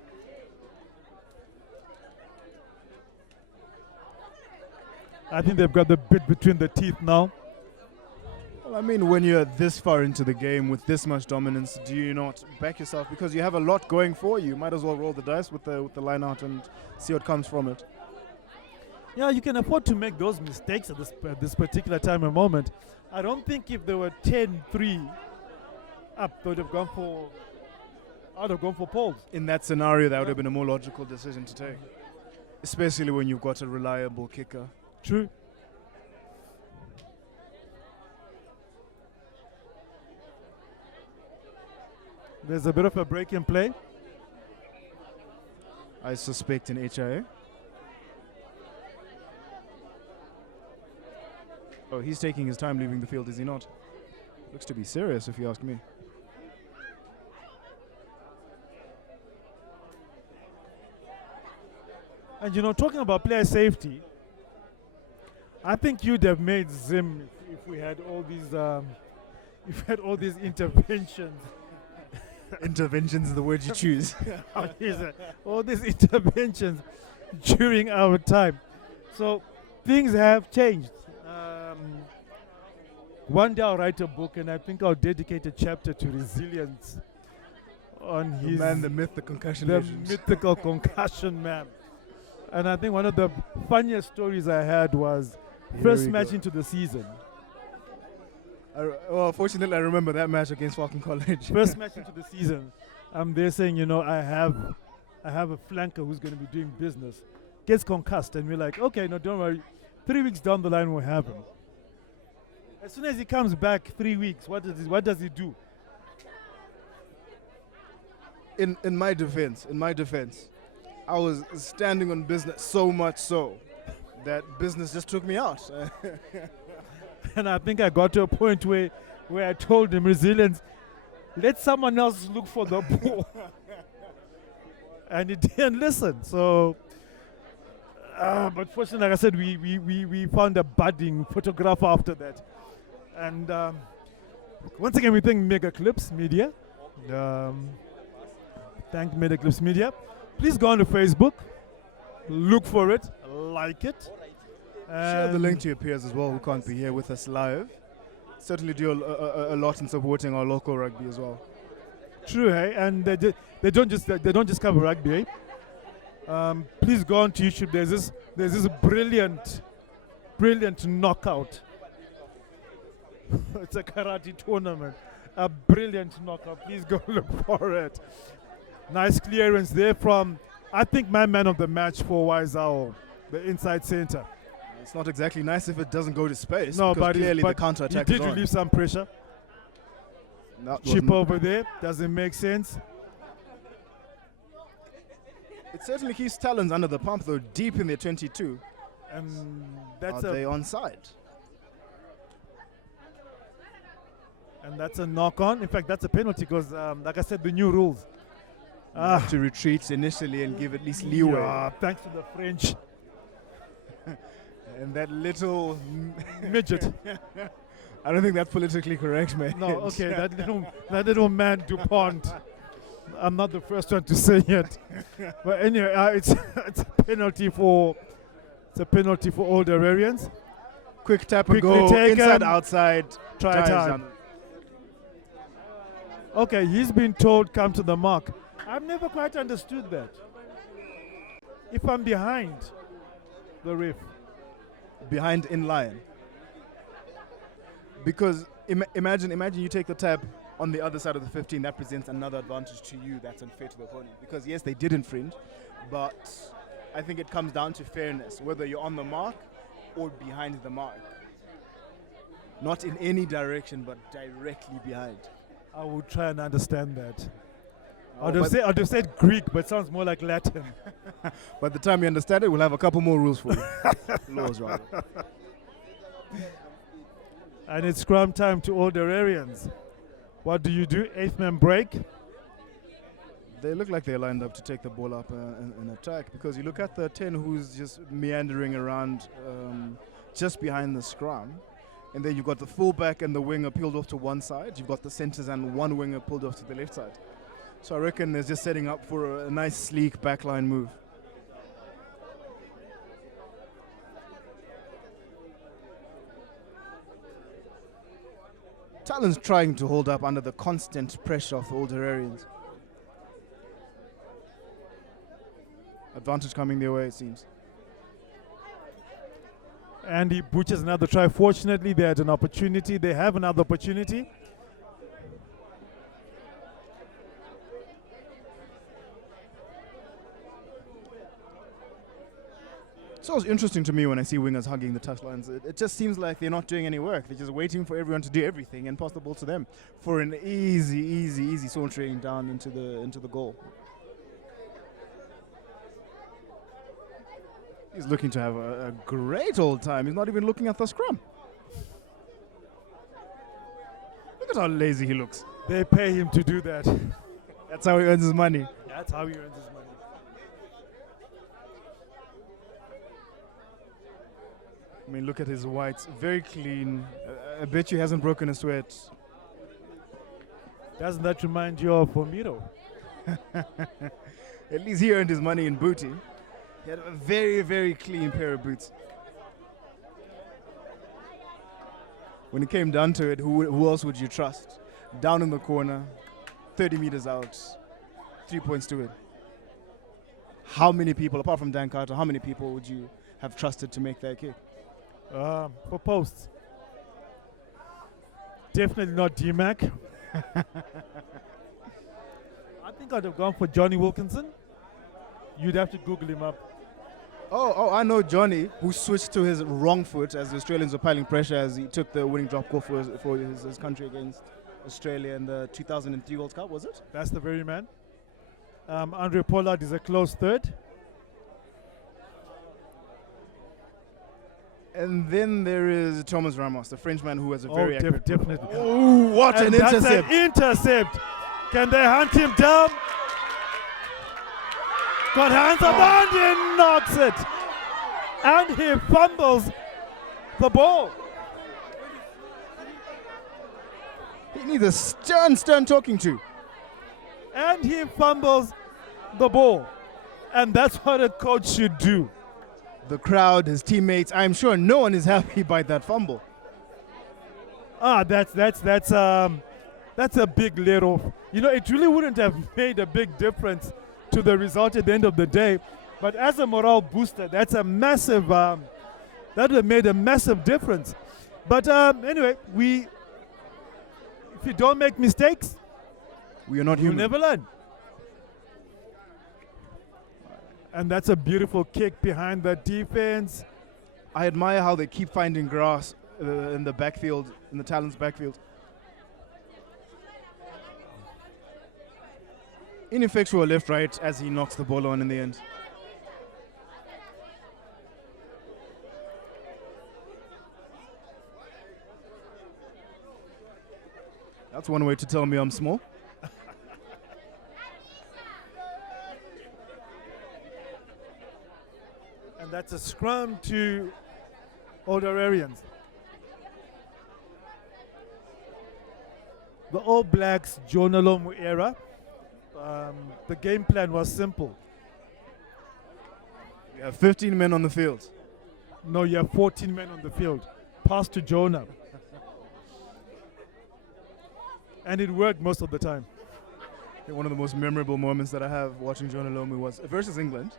I think they've got the bit between the teeth now. Well, I mean, when you're this far into the game with this much dominance, do you not back yourself? Because you have a lot going for you. Might as well roll the dice with the line out and see what comes from it. Yeah, you can afford to make those mistakes at this particular time and moment. I don't think if they were 10-3 up, they would have gone for poles. In that scenario, that would have been a more logical decision to take. Especially when you've got a reliable kicker. True. There's a bit of a break in play. I suspect an HIA. Oh, he's taking his time leaving the field, is he not? Looks to be serious, if you ask me. And talking about player safety, I think you'd have made Zim if we had all these interventions. Interventions is the word you choose. All these interventions during our time. So things have changed. One day I'll write a book, and I think I'll dedicate a chapter to resilience on The his man, the myth, the concussion the legend. mythical concussion man. And I think one of the funniest stories I had was Here first we match go. into the season. Well, fortunately, I remember that match against Falcon College. First match into the season, I'm there saying, I have a flanker who's going to be doing business. Gets concussed, and we're like, okay, no, don't worry. 3 weeks down the line, we'll have him. As soon as he comes back, 3 weeks, what does he do? In my defense, I was standing on business so much so that business just took me out. And I think I got to a point where I told him, resilience, let someone else look for the ball. And he didn't listen. So, but fortunately, like I said, we found a budding photographer after that. And once again, we thank Mega Clips Media. Thank Mega Clips Media. Please go on to Facebook, look for it, like it. Share the link to your peers as well who can't be here with us live. Certainly do a lot in supporting our local rugby as well. True, hey, and they don't just cover rugby. Eh? Please go on to YouTube. There's this brilliant knockout. It's a karate tournament. A brilliant knockout. Please go look for it. Nice clearance there from, I think, my man of the match for Waizao, the inside center. It's not exactly nice if it doesn't go to space. No, because but clearly but the counter attack he is did on. relieve some pressure. That Chip wasn't- over there doesn't make sense. It certainly keeps Talons under the pump though, deep in their 22. And that's Are they onside? a knock on. In fact, that's a penalty because, like I said, the new rules. Have to retreat initially and give at least leeway. Yeah, thanks to the French And that little midget. I don't think that's politically correct, man. No, okay, that little man Dupont. I'm not the first one to say it, but anyway, it's a penalty for all the Hararians. Quick tap and Quickly go. taken. Inside, outside. Try Drives time. down. Okay, he's been told come to the mark. I've never quite understood that. If I'm behind the ref, Behind in line. Because imagine you take the tap on the other side of the 15, that presents another advantage to you that's unfair to the opponent. Because yes, they did infringe, but I think it comes down to fairness, whether you're on the mark or behind the mark. Not in any direction, but directly behind. I will try and understand that. Oh, I'd have said Greek, but it sounds more like Latin. By the time you understand it, we'll have a couple more rules for you. Laws, rather. And it's scrum time to all the Hararians. What do you do? 8th man break. They look like they're lined up to take the ball up and attack, because you look at the 10 who's just meandering around just behind the scrum, and then you've got the fullback and the winger peeled off to one side. You've got the centres and one winger pulled off to the left side. So I reckon they're just setting up for a nice sleek backline move. Talons trying to hold up under the constant pressure of the old Hararians. Advantage coming their way, it seems. And he butchers another try. Fortunately, they had an opportunity. They have another opportunity. It's always interesting to me when I see wingers hugging the touchlines. It just seems like they're not doing any work. They're just waiting for everyone to do everything and pass the ball to them for an easy sauntering down into the goal. He's looking to have a great old time. He's not even looking at the scrum. Look at how lazy he looks. They pay him to do that. That's how he earns his money. That's how he earns his money. I mean, look at his whites. Very clean. I bet you hasn't broken a sweat. Doesn't that remind you of Omiro? At least he earned his money in booty. He had a very clean pair of boots. when it came down to it, who else would you trust? Down in the corner, 30 meters out, 3 points to it. How many people, apart from Dan Carter, how many people would you have trusted to make that kick? For posts. Definitely not D-Mac. I think I'd have gone for Johnny Wilkinson. You'd have to Google him up. Oh, I know Johnny, who switched to his wrong foot as the Australians were piling pressure as he took the winning drop goal for his country against Australia in the 2003 World Cup, was it? That's the very man. Andre Pollard is a close third. And then there is Thomas Ramos, the Frenchman who has a very accurate... Definitely. Oh, what an intercept! That's an intercept. Can they hunt him down? Got hands up and he knocks it. And he fumbles the ball. He needs a stern talking to. And he fumbles the ball. And that's what a coach should do. The crowd, his teammates, I'm sure no one is happy by that fumble. That's a big let off. You know, it really wouldn't have made a big difference to the result at the end of the day. But as a morale booster, that's a massive, that would have made a massive difference. But anyway, if you don't make mistakes, we are not you'll human. never learn. And that's a beautiful kick behind the defense. I admire how they keep finding grass in the backfield, in the Talons backfield. Ineffectual left-right as he knocks the ball on in the end. That's one way to tell me I'm small. And that's a scrum to Old Hararians. The All Blacks Jonah Lomu era, the game plan was simple. You have 15 men on the field. No, you have 14 men on the field. Pass to Jonah. And it worked most of the time. One of the most memorable moments that I have watching Jonah Lomu was versus England.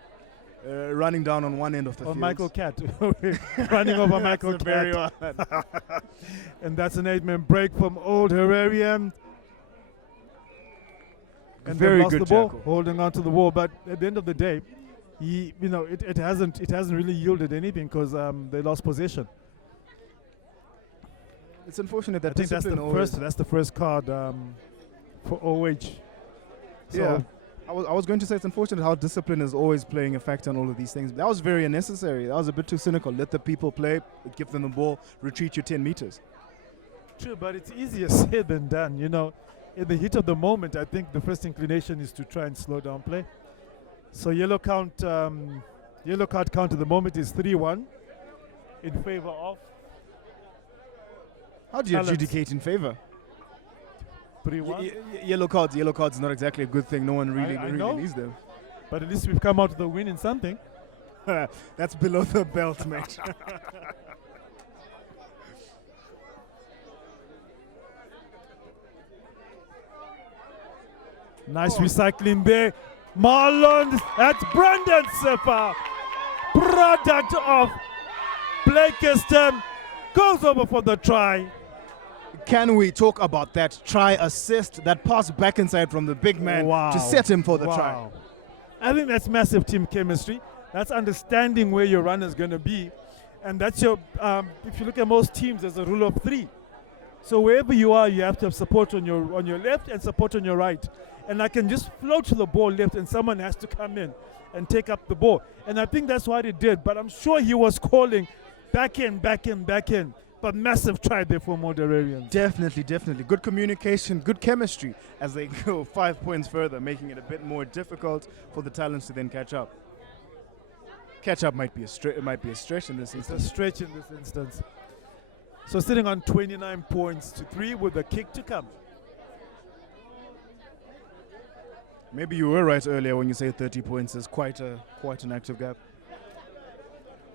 Running down on one end of the field. Michael Catt. Running over Michael Catt. And that's an 8-man break from Old Hararian. And very lost good the ball, tackle. holding on to the ball. But at the end of the day, it hasn't really yielded anything because they lost possession. It's unfortunate that I think that's the first card for OH. So yeah. I was going to say it's unfortunate how discipline is always playing a factor on all of these things. That was very unnecessary. That was a bit too cynical. Let the people play, give them the ball, retreat your 10 meters. True, but it's easier said than done. You know, in the heat of the moment, I think the first inclination is to try and slow down play. So yellow card count at the moment is 3-1 in favor of. How do you Talons. adjudicate in favor? 3-1. Yellow cards is not exactly a good thing. No one really know. needs them. But at least we've come out with a win in something. That's below the belt, mate. Nice recycling there. Marlon, that's Brandon Sepa. Product of Blakiston. Goes over for the try. Can we talk about that try assist, that pass back inside from the big man to set him for the try? I think that's massive team chemistry. That's understanding where your runner's going to be. And that's your, if you look at most teams, there's a rule of 3. So wherever you are, you have to have support on your left and support on your right. And I can just float to the ball left and someone has to come in and take up the ball. And I think that's what he did. But I'm sure he was calling back in. But massive try there for Hararians. Definitely. Good communication, good chemistry as they go 5 points further, making it a bit more difficult for the Talons to then catch up. Catch up might be a stretch in this instance. It's a stretch in this instance. So sitting on 29 points to 3 with a kick to come. Maybe you were right earlier when you say 30 points is quite an active gap.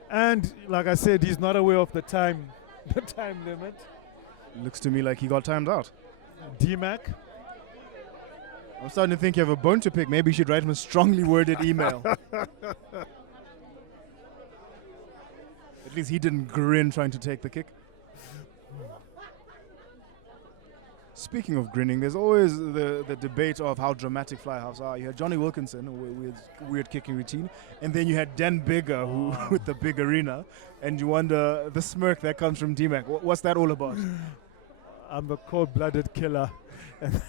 And like I said, he's not aware of the time limit. Looks to me like he got timed out. D-Mac. I'm starting to think you have a bone to pick. Maybe you should write him a strongly worded email. At least he didn't grin trying to take the kick. Speaking of grinning, there's always the debate of how dramatic fly halves are. You had Johnny Wilkinson with weird kicking routine, and then you had Dan Bigger who with the big arena, and you wonder the smirk that comes from D-Mac. What's that all about? I'm a cold-blooded killer, and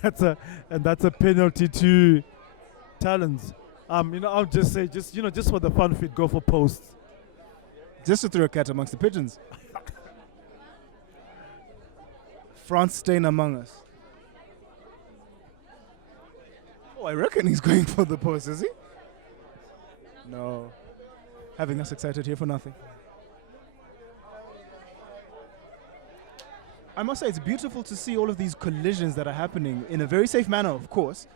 that's a penalty to Talons. I'll just say, just for the fun of it, go for posts. Just to throw a cat amongst the pigeons. France staying among us. Oh, I reckon he's going for the post, is he? No. Having us excited here for nothing. I must say, it's beautiful to see all of these collisions that are happening in a very safe manner, of course.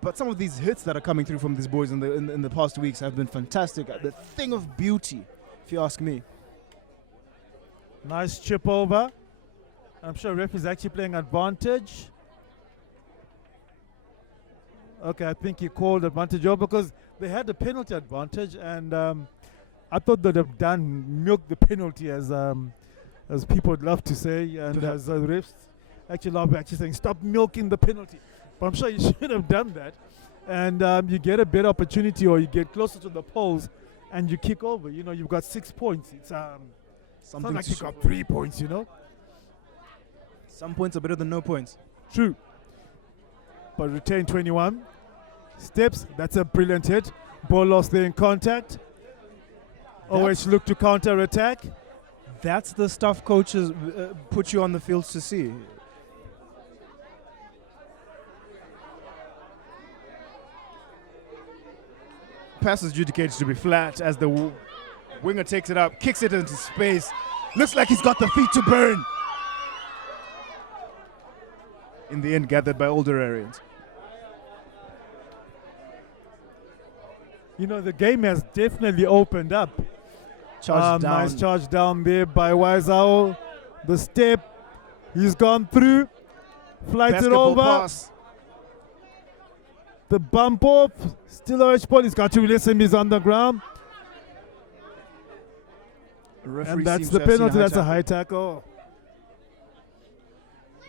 But some of these hits that are coming through from these boys in the past weeks have been fantastic. The thing of beauty, if you ask me. Nice chip over. I'm sure ref is actually playing advantage. Okay, I think he called advantage over because they had the penalty advantage, and I thought they'd have milked the penalty as people would love to say, and as refs actually love saying stop milking the penalty. But I'm sure you should have done that, and you get a better opportunity, or you get closer to the poles, and you kick over. You've got 6 points. It's something like you got 3 points. Some points are better than no points. True. But retain 21. Steps, that's a brilliant hit. Ball lost there in contact. Always look to counter attack. That's the stuff coaches put you on the fields to see. Pass is adjudicated to be flat as the winger takes it up, kicks it into space. Looks like he's got the feet to burn. In the end, gathered by older Hararians. The game has definitely opened up. Charge down. Nice charge down there by Waisao. The step, he's gone through. Flights Basketball it over. Pass. The bump off. Still orange ball. He's got to release him. He's on the ground. And that's the penalty. That's a high tackle.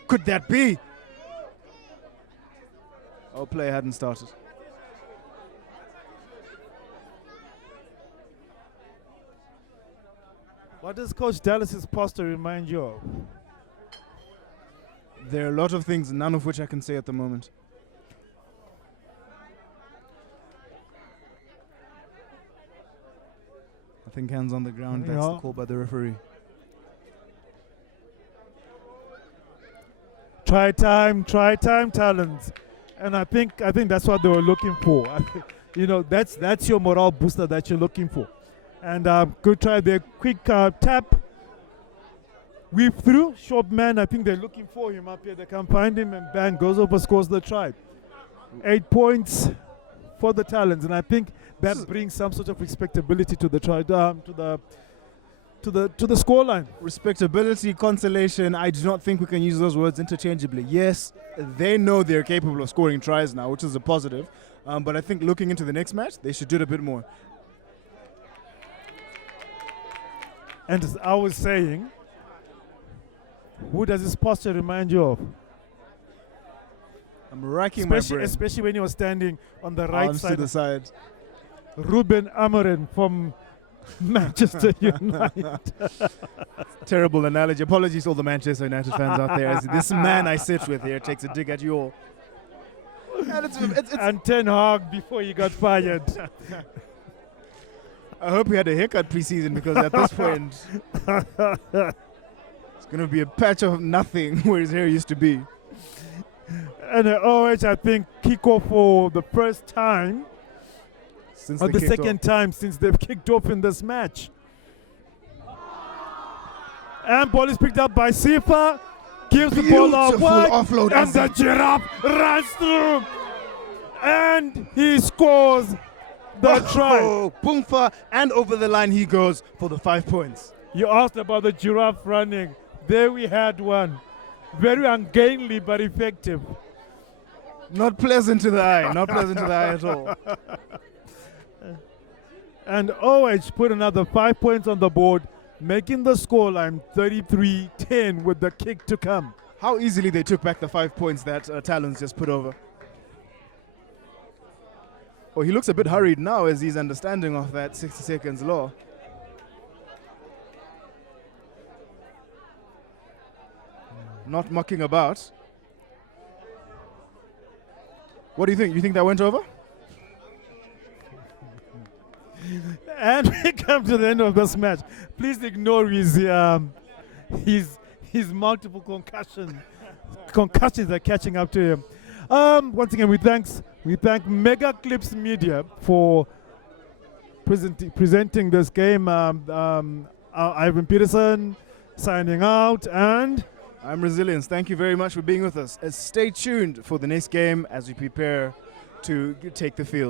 Could that be? Oh, play hadn't started. What does Coach Dallas's posture remind you of? There are a lot of things, none of which I can say at the moment. I think hands on the ground, that's the call by the referee. Try time, Talons. And I think that's what they were looking for. That's your morale booster that you're looking for. And good try there. Quick tap. Weave through. Short man. I think they're looking for him up here. They can't find him, and bang, goes over, scores the try. 8 points for the Talons, and I think that brings some sort of respectability to the try, to the scoreline. Respectability, consolation. I do not think we can use those words interchangeably. Yes, they know they're capable of scoring tries now, which is a positive. But I think looking into the next match, they should do it a bit more. And as I was saying, who does his posture remind you of? I'm racking my brain. Especially when he was standing on the right Arms side. to the side. Ruben Amorim from Manchester United. Terrible analogy. Apologies to all the Manchester United fans out there. As this man I sit with here takes a dig at you all. And Ten Hag before he got fired. I hope he had a haircut pre-season, because at this point it's going to be a patch of nothing where his hair used to be. And OH, I think, kick off for the first time, since or the second time since they've kicked off in this match. And ball is picked up by Sifa, gives the ball out wide, offload, and the giraffe runs through, and he scores the try. Boomfa, and over the line he goes for the 5 points. You asked about the giraffe running. There we had one. Very ungainly but effective. Not pleasant to the eye. Not pleasant to the eye at all. And OH put another 5 points on the board, making the scoreline 33-10 with the kick to come. How easily they took back the 5 points that Talons just put over. Oh, he looks a bit hurried now as he's understanding of that 60 seconds law. Not mucking about. What do you think? You think that went over? And we come to the end of this match. Please ignore his multiple concussions are catching up to him. Once again, we thank Mega Clips Media for presenting this game. Ivan Peterson signing out, and I'm Resilience. Thank you very much for being with us. Stay tuned for the next game as we prepare to take the field.